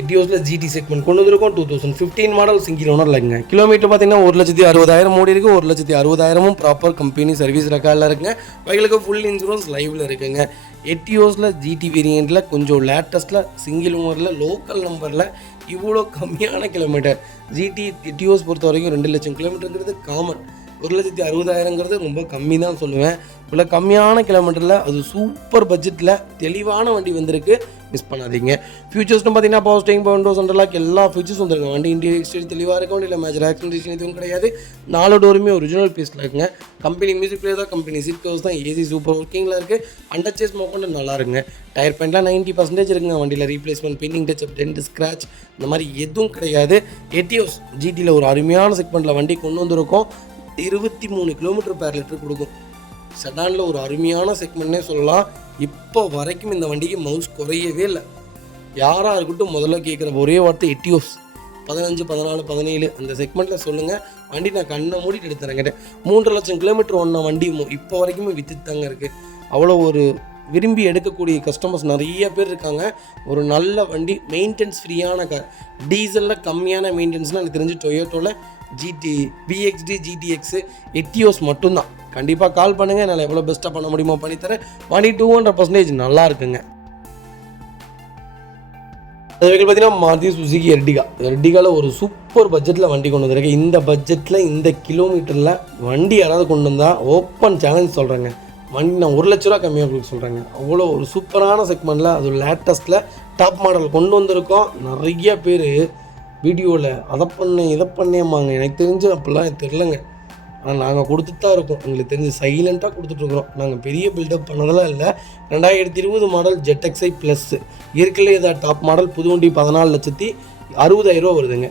எட்டியோஸில் GT செக்மெண்ட் கொண்டு வந்திருக்கோம். 2015 மாடல், சிங்கிள் ஓனர் இல்லைங்க. கிலோமீட்டர் பார்த்தீங்கன்னா 1,60,000 ஓடி இருக்குது. 1,60,000 ப்ராப்பர் கம்பெனி சர்வீஸ் ரெக்கார்டில் இருக்குங்க. வெஹிக்கிளுக்கு ஃபுல் இன்சூரன்ஸ் லைவில் இருக்குங்க. எட்டியோஸில் GT வேரியண்ட்டில் கொஞ்சம் லேட்டஸ்ட்டில் சிங்கிள் ஓனரில் லோக்கல் நம்பரில் இவ்வளோ கம்மியான கிலோமீட்டர். எட்டியோஸ் பொறுத்த வரைக்கும் 2 லட்சம் கிலோமீட்டருங்கிறது காமன். 1,60,000 ரொம்ப கம்மி தான் சொல்லுவேன். இவ்வளோ கம்மியான கிலோமீட்டரில் அது சூப்பர் பட்ஜெட்டில் தெளிவான வண்டி வந்திருக்கு, மிஸ் பண்ணாதீங்க. ஃபியூச்சர்ஸ்னு பார்த்தீங்கன்னா power steering, power window, central lock எல்லா ஃபியூச்சர்ஸ் வந்துருங்க. வண்டி இன்டீரியர் எக்ஸ்டீரியர் தெளிவாக இருக்கும். வண்டியில் மேஜர் ஆக்சிடென்டேஷன் எதுவும் கிடையாது. 4 டோருமே ஒரிஜினல் பீஸில் இருக்குங்க. கம்பெனி மியூசிக் பிளேயர் தான், கம்பெனி சீட் கவர்ஸ் தான். ஏசி சூப்பர் ஒர்க்கிங்கில் இருக்குது. அண்டர் சேஸ் மோக்கொண்டு நல்லா இருக்குங்க. டயர் பாயிண்ட்லாம் 90% இருக்குங்க. வண்டியில் replacement, painting touch up, dent, scratch இந்த மாதிரி எதுவும் கிடையாது. எட்டியோஸ் GTயில் ஒரு அருமையான செக்மெண்ட்டில் வண்டி கொண்டு வந்திருக்கோம். 23 கிலோமீட்டர் per லிட்டர் கொடுக்கும். செடானில் ஒரு அருமையான செக்மெண்ட்னே சொல்லலாம். இப்போ வரைக்கும் இந்த வண்டிக்கு மவுஸ் குறையவே இல்லை. யாராக இருக்கட்டும் முதல்ல கேட்குற ஒரே வார்த்தை எட்டியோஸ். 15, 14, 17 அந்த செக்மெண்ட்டில் சொல்லுங்கள். வண்டி நான் கண்ணை மூடிட்டு எடுத்துறேன். கேட்டேன் 3.5 லட்சம் கிலோமீட்டர் ஒன்றா வண்டி இப்போ வரைக்குமே வித்துட்டு தாங்க இருக்குது. அவ்வளோ ஒரு விரும்பி எடுக்கக்கூடிய கஸ்டமர்ஸ் நிறைய பேர் இருக்காங்க. ஒரு நல்ல வண்டி, மெயின்டெனன்ஸ் ஃப்ரீயான கார், டீசலில் கம்மியான மெயின்டெனன்ஸ்னால் எனக்கு தெரிஞ்சு டொயோட்டோவில் VXD, GTX, எட்டியோஸ் மட்டும்தான். கண்டிப்பாக கால் பண்ணுங்கள், என்னால் எவ்வளோ பெஸ்ட்டாக பண்ண முடியுமோ பண்ணித்தரேன். வண்டி 200% நல்லா இருக்குங்க. அது வெஹிக்கிள் பார்த்தீங்கன்னா மாருதி சுசுகி எர்டிகாவில் ஒரு சூப்பர் பட்ஜெட்டில் வண்டி கொண்டு வந்திருக்கு. இந்த பட்ஜெட்டில் இந்த கிலோமீட்டரில் வண்டி யாராவது கொண்டு வந்தால் ஓப்பன் சேலஞ்ச் சொல்கிறேங்க. வண்டி நான் 1 லட்ச ரூபா கம்மியாக உங்களுக்கு சொல்கிறேங்க. அவ்வளோ ஒரு சூப்பரான செக்மெண்ட்டில் அது லேட்டஸ்ட்டில் டாப் மாடல் கொண்டு வந்திருக்கோம். நிறைய பேர் வீடியோவில் அதை பண்ணேன் இதை பண்ணேம்மாங்க. எனக்கு தெரிஞ்சு அப்படிலாம் எனக்கு தெரிலங்க. ஆனால் நாங்கள் கொடுத்துட்டு தான் இருக்கோம். எங்களுக்கு தெரிஞ்சு சைலண்ட்டாக கொடுத்துட்ருக்குறோம். நாங்கள் பெரிய பில்டப் பண்ணதெல்லாம் இல்லை. 2020 மாடல் ZXi ப்ளஸ் இருக்கலே இதாக டாப் மாடல். புது வண்டி 14,60,000 வருதுங்க.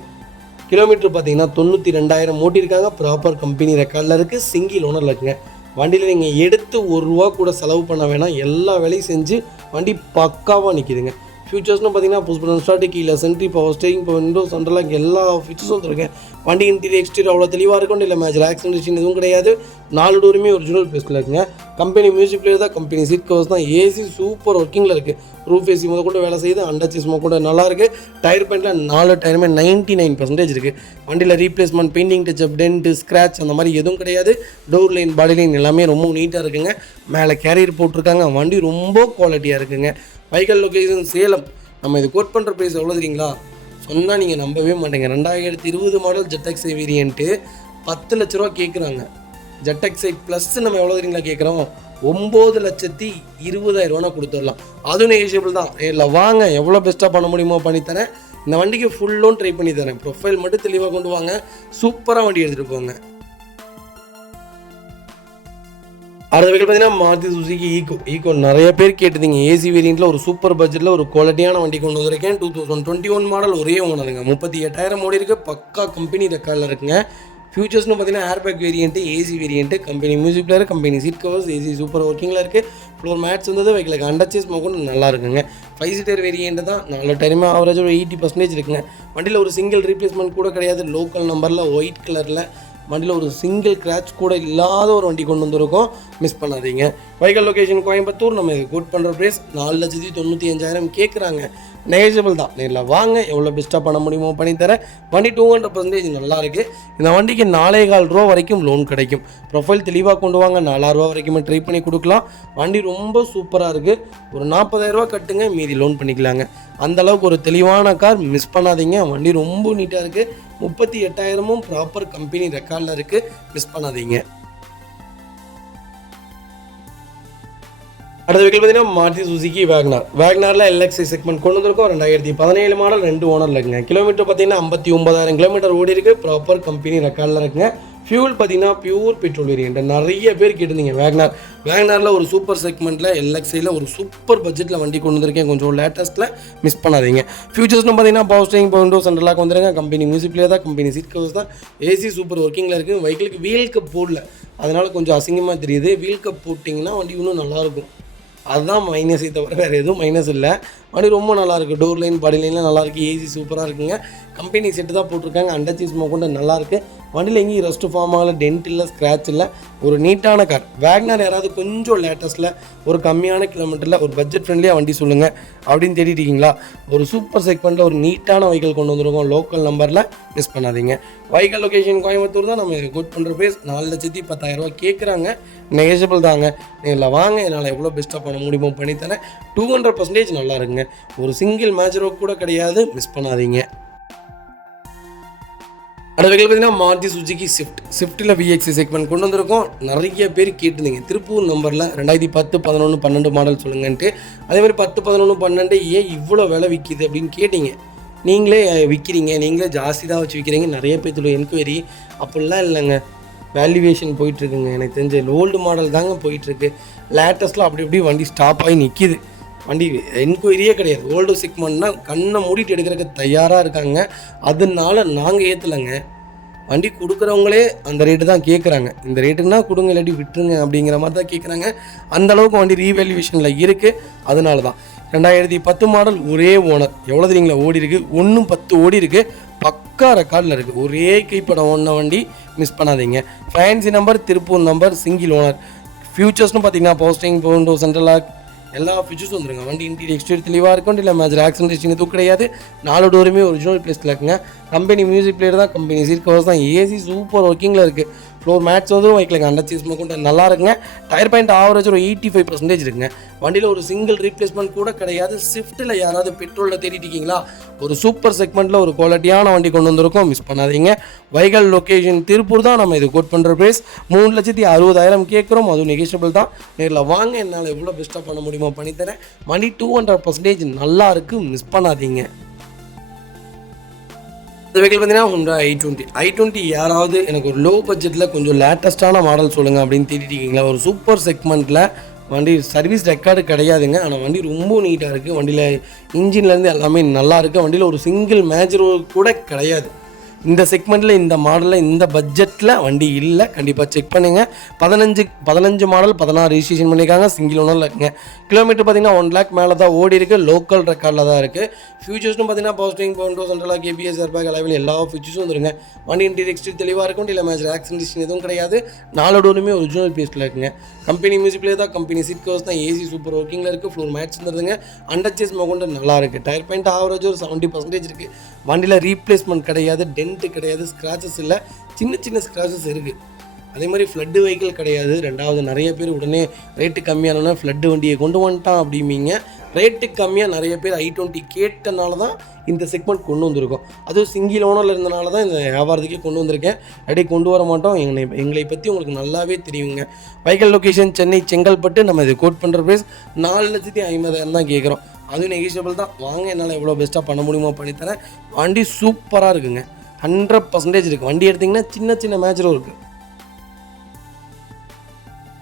கிலோமீட்டர் பார்த்தீங்கன்னா 92,000 ஓட்டியிருக்காங்க. ப்ராப்பர் கம்பெனி ரெக்கார்டில் இருக்குது. சிங்கிள் ஓனரில் இருக்குங்க. வண்டியில் நீங்கள் எடுத்து ₹1 கூட செலவு பண்ண வேணாம். எல்லா வேலையும் செஞ்சு வண்டி பக்காவாக நிற்கிதுங்க. ஃபியூச்சர்ஸ்னு பார்த்தீங்கன்னா புஷ் பட்டன் ஸ்டார்ட், கீழே சென்ட்ரி, power steering, power window, central lock எல்லா ஃபீச்சர்ஸும் வந்துருக்கேன். வண்டி இன்டீரியர் எக்ஸ்டீரியர் அவ்வளோ தெளிவாக இருக்கும். இல்லை மேஜர் ஆக்சிடென்டேஷன் எதுவும் கிடையாது. 4 டோருமே ஒரிஜினல் பேஸில் இருக்குங்க. கம்பெனி மியூசிக் பிளேயர் தான், கம்பெனி சீட் கவர்ஸ் தான். ஏசி சூப்பர் ஒர்க்கிங்கில் இருக்குது. ரூஃப் ஏசி முதல் கூட வேலை செய்யுது. அண்டர் சேஸ் கூட நல்லா இருக்குது. டயர் பாயிண்டில் 4 டயருமே 99% இருக்குது. வண்டியில் replacement, painting touch up, dent, scratch அந்த மாதிரி எதுவும் கிடையாது. டோர் லைன், பாடி லைன் எல்லாமே ரொம்ப நீட்டாக இருக்குங்க. மேலே கேரியர் போட்டிருக்காங்க. வண்டி ரொம்ப குவாலிட்டியாக இருக்குங்க. Vehicle location Salem. நம்ம இது கோட் பண்ணுற ப்ரைஸ் எவ்வளோ தெரியுங்களா? சொன்னால் நீங்கள் நம்பவே மாட்டீங்க. 2020 மாடல் ZXi வேரியண்ட்டு 10 லட்ச ரூபா கேட்குறாங்க. ZXi ப்ளஸ் நம்ம எவ்வளோ தெரியுங்களா கேட்குறோம்? 9,20,000 கொடுத்துடலாம். அதுவும் நெகோஷியபிள் தான். இல்லை வாங்க, எவ்வளோ பெஸ்ட்டாக பண்ண முடியுமோ பண்ணித்தரேன். இந்த வண்டிக்கு ஃபுல் லோன் ட்ரை பண்ணி தரேன். ப்ரொஃபைல் மட்டும் தெளிவாக கொண்டு வாங்க, சூப்பராக வண்டி எடுத்துகிட்டு போங்க. அடுத்த வெஹிக்கிள் பார்த்தீங்கன்னா மாருதி சுசுகி ஈகோ நிறைய பேர் கேட்டிருந்தீங்க. ஏசி வேரியண்ட்டில் ஒரு சூப்பர் பட்ஜெட்டில் ஒரு குவாலிட்டியான வண்டி கொண்டு வந்திருக்கேன். 2021 மாடல் ஒரே ஓனருங்க. 38,000 ஓடி இருக்குது. பக்கா கம்பெனி ரெக்கார்டில் இருக்குங்க. ஃபியூச்சர்ஸ்னு பார்த்தீங்கன்னா airbag variant, AC variant, company music player, company seat covers, AC super ஒர்க்கிங்கில் இருக்குது. ஃப்ளோர் மேட்ஸ் வந்தது வெஹிக்கிளுக்கு அண்டர்ச்சேஸ் கூட நல்லா இருக்குங்க. 5 சீட்டர் வேரியண்ட்டு தான். 4 டைமே ஆவரேஜ் ஒரு 80% இருக்குங்க. வண்டியில் ஒரு சிங்கிள் ரீப்ளேஸ்மெண்ட் கூட கிடையாது. லோக்கல் நம்பரில் ஒயிட் கலரில் வண்டியில் ஒரு சிங்கிள் கிராச் கூட இல்லாத ஒரு வண்டி கொண்டு வந்திருக்கோம். மிஸ் பண்ணாதீங்க. Vehicle location Coimbatore. நம்ம இது கோட் பண்ணுற ப்ரைஸ் 4,95,000 கேட்குறாங்க. நெகோஷியபிள் தான். நேரில் வாங்க, எவ்வளோ பெஸ்ட்டாக பண்ண முடியுமோ பண்ணித்தரேன். வண்டி 200% நல்லா இருக்குது. இந்த வண்டிக்கு 4,4 ரூபா வரைக்கும் லோன் கிடைக்கும். ப்ரொஃபைல் தெளிவாக கொண்டு வாங்க. 4,000 ரூபா வரைக்குமே ட்ரை பண்ணி கொடுக்கலாம். வண்டி ரொம்ப சூப்பராக இருக்குது. ஒரு 40,000 ரூபா கட்டுங்க, மீதி லோன் பண்ணிக்கலாங்க. அந்தளவுக்கு ஒரு தெளிவான கார். மிஸ் பண்ணாதீங்க. வண்டி ரொம்ப நீட்டாக இருக்குது. 38,000 ப்ராப்பர் கம்பெனி ரெக்கார்டில் இருக்குது. மிஸ் பண்ணாதீங்க. அடுத்த வெஹிக்கிள் பார்த்தீங்கன்னா மாருதி சுசுகி வேக்னாரில் LXi செக்மெண்ட் கொண்டு வந்திருக்கோம். 2017 மாடல் 2 ஓனரில் இருக்குங்க. கிலோமீட்டர் பார்த்தீங்கன்னா 59,000 கிலோமீட்டர் ஓடி இருக்குது. ப்ராப்பர் கம்பெனி ரெக்கார்டில் இருக்குங்க. ஃபியூல் பார்த்தீங்கன்னா பியூர் பெட்ரோல் வேரியண்ட். நிறைய பேர் கேட்டிருந்தீங்க. வேக்னாரில் ஒரு சூப்பர் செக்மெண்ட்டில் LXiயில் ஒரு சூப்பர் பட்ஜெட்டில் வண்டி கொண்டு வந்திருக்கேன். கொஞ்சம் லேட்டஸ்ட்டில் மிஸ் பண்ணாதீங்க. ஃபியூச்சர்ஸ்னு பார்த்தீங்கன்னா பவர் ஸ்டீரிங், விண்டோ சென்ட்ரலாக வந்துருங்க. கம்பெனி மியூசிக் பிளேயர் தான், கம்பெனி சீட் கவர்ஸ் தான், ஏசி சூப்பர் ஒர்க்கிங்கில் இருக்குது. வெஹிக்கிளுக்கு வீல் கப் போடல, அதனால் கொஞ்சம் அசிங்கமாக தெரியுது. வீல் கப் போட்டிங்கன்னா வண்டி இன்னும் நல்லாயிருக்கும். அதுதான் மைனஸே தவிர வேறு எதுவும் மைனஸ் இல்லை. வண்டி ரொம்ப நல்லாயிருக்கு. டோர் லைன், பாடி லைன்லாம் நல்லாயிருக்கு. ஏசி சூப்பராக இருக்குங்க. கம்பெனி செட்டு தான் போட்டிருக்காங்க. அண்டர்ச்சீஸ் கொண்டு நல்லாயிருக்கு. வண்டியில் எங்கேயும் ரஸ்ட்டு ஃபார்ம் ஆகலை, டென்ட் இல்லை, ஸ்க்ராட்ச் இல்லை. ஒரு நீட்டான கார். வேக்னார் யாராவது கொஞ்சம் லேட்டஸ்ட்டில் ஒரு கம்மியான கிலோமீட்டரில் ஒரு பட்ஜெட் ஃப்ரெண்ட்லியாக வண்டி சொல்லுங்கள் அப்படின்னு தேடிட்டீங்களா? ஒரு சூப்பர் செக்மெண்ட்டில் ஒரு நீட்டான வெஹிக்கிள் கொண்டு வந்துருக்கோம். லோக்கல் நம்பரில். மிஸ் பண்ணாதீங்க. வெஹிக்கிள் லொக்கேஷன் கோயம்புத்தூர் தான். நம்ம கோட் பண்ணுற ப்ரைஸ் 4,10,000 ரூபா கேட்குறாங்க. நெகோஷியபிள் தாங்க. நேரில் வாங்க, என்னால் எவ்வளோ பெஸ்ட்டாக பண்ண முடியுமோ பண்ணித்தரேன். 200% நல்லா இருக்குங்க. ஒரு சிங்கிள் மேஜரோ கூட கிடையாது. மிஸ் பண்ணாதீங்க. அடுத்த வெஹிக்கிள் பார்த்தீங்கன்னா மாருதி சுசுகி ஸ்விஃப்ட்டில் VXi செக்மெண்ட் கொண்டு வந்திருக்கோம். நிறைய பேர் கேட்டிருந்தீங்க. திருப்பூர் நம்பரில் 2010, 11, 12 மாடல் சொல்லுங்கன்ட்டு. அதேமாதிரி 10, 11, 12 ஏன் இவ்வளோ விலை விற்கிது அப்படின்னு கேட்டிங்க. நீங்களே விற்கிறீங்க, நீங்களே ஜாஸ்தி தான் வச்சு விற்கிறீங்க. நிறைய பேர் என்கொயரி அப்படிலாம் இல்லைங்க. வேல்யூவேஷன் போயிட்டுருக்குங்க. எனக்கு தெரிஞ்ச ஓல்டு மாடல் தாங்க போயிட்டுருக்கு. லேட்டஸ்ட்டில் அப்படி இப்படி வண்டி ஸ்டாப் ஆகி நிற்கிது. வண்டி என்கொயரியே கிடையாது. ஓல்டு செக்மெண்ட்னா கண்ணை மூடிட்டு எடுக்கிறதுக்கு தயாராக இருக்காங்க. அதனால நாங்கள் ஏற்றலைங்க. வண்டி கொடுக்குறவங்களே அந்த ரேட்டு தான் கேட்குறாங்க. இந்த ரேட்டுன்னா கொடுங்க, இல்லாட்டி விட்டுருங்க அப்படிங்கிற மாதிரி தான் கேட்குறாங்க. அந்தளவுக்கு வண்டி ரீவேல்யூவேஷனில் இருக்குது. அதனால தான் 2010 மாடல் ஒரே ஓனர். எவ்வளோ தெரியுங்களா ஓடி இருக்குது? 110 ஓடி இருக்குது. பக்கா ரெக்கார்டில் இருக்குது. ஒரே கைப்படம் ஓடின வண்டி. மிஸ் பண்ணாதீங்க. Fancy number, Tiruppur number, single owner. ஃபியூச்சர்ஸ்னு பார்த்தீங்கன்னா பவர் ஸ்டீரிங், விண்டோ சென்ட்ரலாக எல்லா ஃபீச்சர்ஸும் வந்துருங்க. வண்டி இன்டீரியர் எக்ஸ்டீரியர் தெளிவாக இருக்கும். இல்லை மேஜர் ஆக்சிடென்டேஷன் எதுவும் கிடையாது. 4 டோருமே ஒரிஜினல் பிளேஸில் இருக்குங்க. கம்பெனி மியூசிக் பிளேயர் தான், கம்பெனி சீட் கவர்ஸ் தான், ஏசி சூப்பர் ஒர்க்கிங்கில் இருக்குது. ஃப்ளோர் மேட்ஸ் வந்து வைக்கலங்க. அண்டர்ச்சீஸ் கொண்டு நல்லா இருக்குங்க. டயர் பாயிண்ட் ஆவரேஜ் ஒரு 85% இருக்குங்க. வண்டியில் ஒரு சிங்கிள் ரீப்ளேஸ்மெண்ட் கூட கிடையாது. ஸ்விஃப்ட்டில் யாராவது பெட்ரோலில் தேடிட்டீங்களா? ஒரு சூப்பர் செக்மெண்ட்டில் ஒரு குவாலிட்டியான வண்டி கொண்டு வந்திருக்கோம். மிஸ் பண்ணாதீங்க. வெஹிக்கிள் லொக்கேஷன் திருப்பூர் தான். நம்ம இது கோட் பண்ணுற ப்ரைஸ் 3,60,000 கேட்குறோம். அதுவும் நெகோஷியபிள் தான். நேரில் வாங்க, என்னால் எவ்வளோ பெஸ்ட்டாக பண்ண முடியுமோ பண்ணித்தரேன். வண்டி 200% நல்லா இருக்குது. மிஸ் பண்ணாதீங்க. இந்த வெஹிக்கிள் பார்த்தீங்கன்னா i20 யாராவது எனக்கு ஒரு லோ பட்ஜெட்டில் கொஞ்சம் லேட்டஸ்ட்டான மாடல் சொல்லுங்கள் அப்படின்னு தேடிட்டீங்களா? ஒரு சூப்பர் செக்மெண்ட்டில் வண்டி சர்வீஸ் ரெக்கார்டு கிடையாதுங்க. ஆனால் வண்டி ரொம்ப நீட்டாக இருக்குது. வண்டியில் இன்ஜின்லேருந்து எல்லாமே நல்லா இருக்குது. வண்டியில் ஒரு சிங்கிள் மேஜர் கூட கிடையாது. இந்த செக்மெண்ட்டில், இந்த மாடலில், இந்த பட்ஜெட்டில் வண்டி இல்லை. கண்டிப்பாக செக் பண்ணுங்கள். 15 மாடல் 16 ரிஜிஸ்ட்ரேஷன் பண்ணியிருக்காங்க. சிங்கிள் ஓனரில் இருக்குங்க. கிலோமீட்டர் பார்த்தீங்கன்னா 1 lakh மேலே தான் ஓடி இருக்குது. லோக்கல் ரெக்கார்டில் தான் இருக்குது. ஃபியூச்சர்ஸ்னு பார்த்தீங்கன்னா power steering, window central lock, KBS, airbag, alloy wheel எல்லா ஃபீச்சர்ஸும் வந்துருங்க. வண்டி இன்டீரியர் எக்ஸ்டீரியர் தெளிவாக இருக்கும். இல்லை மேஜர் ஆக்சிடென்டேஷன் எதுவும் கிடையாது. 4 டோருமே ஒரிஜினல் பீஸில் இருக்குங்க. கம்பெனி மியூசிக் பிளேயர் தான், கம்பெனி சீட் கவர்ஸ் தான், ஏசி சூப்பர் ஒர்க்கிங்கில் இருக்குது. Floor mats வந்துருதுங்க. அண்டர்ச்சேஸ் கொண்டு நல்லா இருக்குது. டயர் பாயிண்ட் ஆவரேஜ் ஒரு 70% இருக்குது. வண்டியில் ரீப்ளேஸ்மெண்ட் கிடையாது, டென்ட்டு கிடையாது, ஸ்க்ராச்சஸ் இல்லை. சின்ன ஸ்க்ராச்சஸ் இருக்குது. அதே மாதிரி ஃப்ளட்டு வெஹிக்கிள் கிடையாது. ரெண்டாவது, நிறைய பேர் உடனே ரேட்டு கம்மியானோன்னா ஃப்ளட்டு வண்டியை கொண்டு வந்துட்டான் அப்படிம்பீங்க. ரேட்டு கம்மியாக நிறைய பேர் i20 கேட்டனால தான் இந்த செக்மெண்ட் கொண்டு வந்திருக்கோம். அதுவும் சிங்கிள் ஓனரில் இருந்தனால தான் இந்த வியாபாரத்துக்கே கொண்டு வந்திருக்கேன். அப்படியே கொண்டு வர மாட்டோம். எங்களை பற்றி உங்களுக்கு நல்லாவே தெரியுங்க. Vehicle location Chennai Chengalpattu. நம்ம இது கோட் பண்ணுற ப்ரைஸ் 4,50,000 தான் கேட்குறோம். அதுவும் நெகிஷியபிள் தான். வாங்க, என்னால் எவ்வளோ பெஸ்ட்டாக பண்ண முடியுமோ பண்ணித்தரேன். வண்டி சூப்பராக இருக்குங்க. 100% இருக்குது. வண்டி எடுத்திங்கன்னா சின்ன சின்ன மேட்சரும் இருக்குது.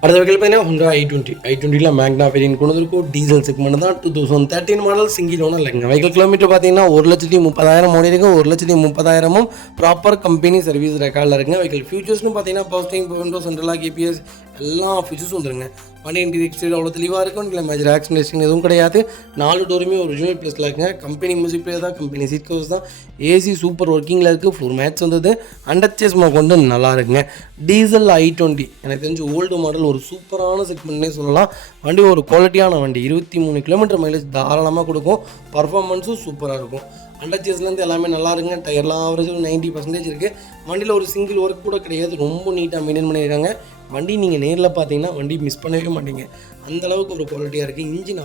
அடுத்த வெஹிக்கிள் பார்த்தீங்கன்னா ஹோண்டா i20 மேக்னா வேரியன்ட் கொண்டு வந்திருக்கும். டீசல் செக்மெண்ட் தான். 2013 மாடல் சிங்கிள் ஓனர் இல்லைங்க. வெஹிக்கிள் கிலோமீட்டர் பார்த்தீங்கன்னா 1,30,000 ஓடி இருக்கு. 1,30,000 ப்ராப்பர் கம்பெனி சர்வீஸ் ரெக்கார்டில் இருக்குங்க. வெஹிக்கிள் ஃபியூச்சர்ஸ்னு பார்த்தீங்கன்னா பவர்ஸ்டீரிங், விண்டோ சென்ட்ரலாக, கேபிஎஸ் எல்லா ஃபியூச்சர்ஸும் வந்துருங்க. வண்டி இன்டீரியர் அவ்வளோ தெளிவாக இருக்கும். இல்லை மேஜர் ஆக்சிடென்ட் எதுவும் கிடையாது. 4 டோருமே ஒரிஜினல் ப்ளஸில் இருக்குங்க. கம்பெனி மியூசிக் பிளேயர் தான். கம்பெனி சீட் கவர்ஸ் தான். ஏசி சூப்பர் ஒர்க்கிங்கில் இருக்குது. ஃபுல் மேட்ச் வந்தது. அண்டர்ச்சேஸ்மா கொண்டு நல்லா இருக்குங்க. டீசல் i20 எனக்கு தெரிஞ்சு ஓல்டு மாடல் ஒரு சூப்பரான செக்மெண்ட்னே சொல்லலாம். வண்டி ஒரு குவாலிட்டியான வண்டி. 23 கிலோமீட்டர் மைலேஜ் தாராளமாக கொடுக்கும். பர்ஃபார்மன்ஸும் சூப்பராக இருக்கும். அண்டர்ச்சேஸ்லேருந்து எல்லாமே நல்லா இருக்குங்க. டயர்லாம் ஆவரேஜ் 90% இருக்குது. வண்டியில் ஒரு சிங்கிள் ஒர்க் கூட கிடையாது. ரொம்ப நீட்டாக மெயின்டைன் பண்ணியிருக்காங்க. வண்டி நீங்கள் நேரில் பார்த்தீங்கன்னா வண்டி மிஸ் பண்ணவே மாட்டீங்க. அந்தளவுக்கு ஒரு குவாலிட்டியாக இருக்குது. இன்ஜின்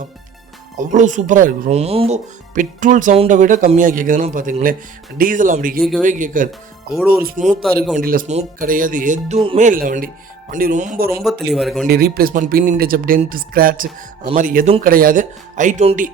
அவ்வளோ சூப்பராக இருக்குது. ரொம்ப பெட்ரோல் சவுண்டை விட கம்மியாக கேட்குதுன்னா பார்த்துங்களேன். டீசல் அப்படி கேட்கவே கேட்காது. அவ்வளோ ஒரு ஸ்மூத்தாக இருக்குது. வண்டியில் ஸ்மூத் கிடையாது, எதுவுமே இல்லை. வண்டி ரொம்ப ரொம்ப தெளிவாக இருக்குது. வண்டி ரீப்ளேஸ்மெண்ட், பின் இன்டெச், டென்ட், ஸ்க்ராட்ச் அந்த மாதிரி எதுவும் கிடையாது. i20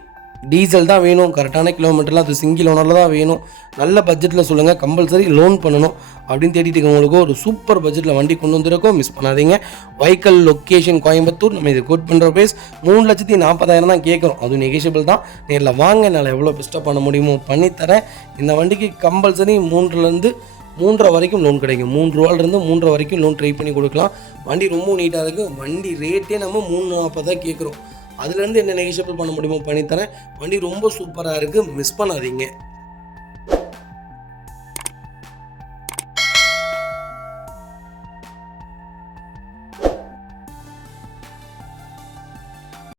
டீசல் தான் வேணும். கரெக்டான கிலோமீட்டரில் அது சிங்கிள் ஓனரில் தான் வேணும். நல்ல பட்ஜெட்டில் சொல்லுங்கள். கம்பல்சரி லோன் பண்ணணும் அப்படின்னு தேடிட்டு இருக்கவங்களுக்கு ஒரு சூப்பர் பட்ஜெட்டில் வண்டி கொண்டு வந்திருக்கோம். மிஸ் பண்ணாதீங்க. Vehicle location Coimbatore. நம்ம இது கோட் பண்ணுற ப்ரைஸ் 3,40,000 தான் கேட்குறோம். அதுவும் நெகிஷியபிள் தான். நேரில் வாங்க, என்னால் எவ்வளோ பெஸ்ட்டாக பண்ண முடியுமோ பண்ணித்தரேன். இந்த வண்டிக்கு கம்பல்சரி 3.5 வரைக்கும் லோன் கிடைக்கும். 3 ரூபாயிலிருந்து 3.5 வரைக்கும் லோன் ட்ரை பண்ணி கொடுக்கலாம். வண்டி ரொம்ப நீட்டாக இருக்குது. வண்டி ரேட்டே நம்ம 3,40 தான் கேட்குறோம். அதுலேருந்து என்ன நெகிஷியபிள் பண்ண முடியுமோ பண்ணித்தரேன். வண்டி ரொம்ப சூப்பராக இருக்குது. மிஸ் பண்ணாதீங்க.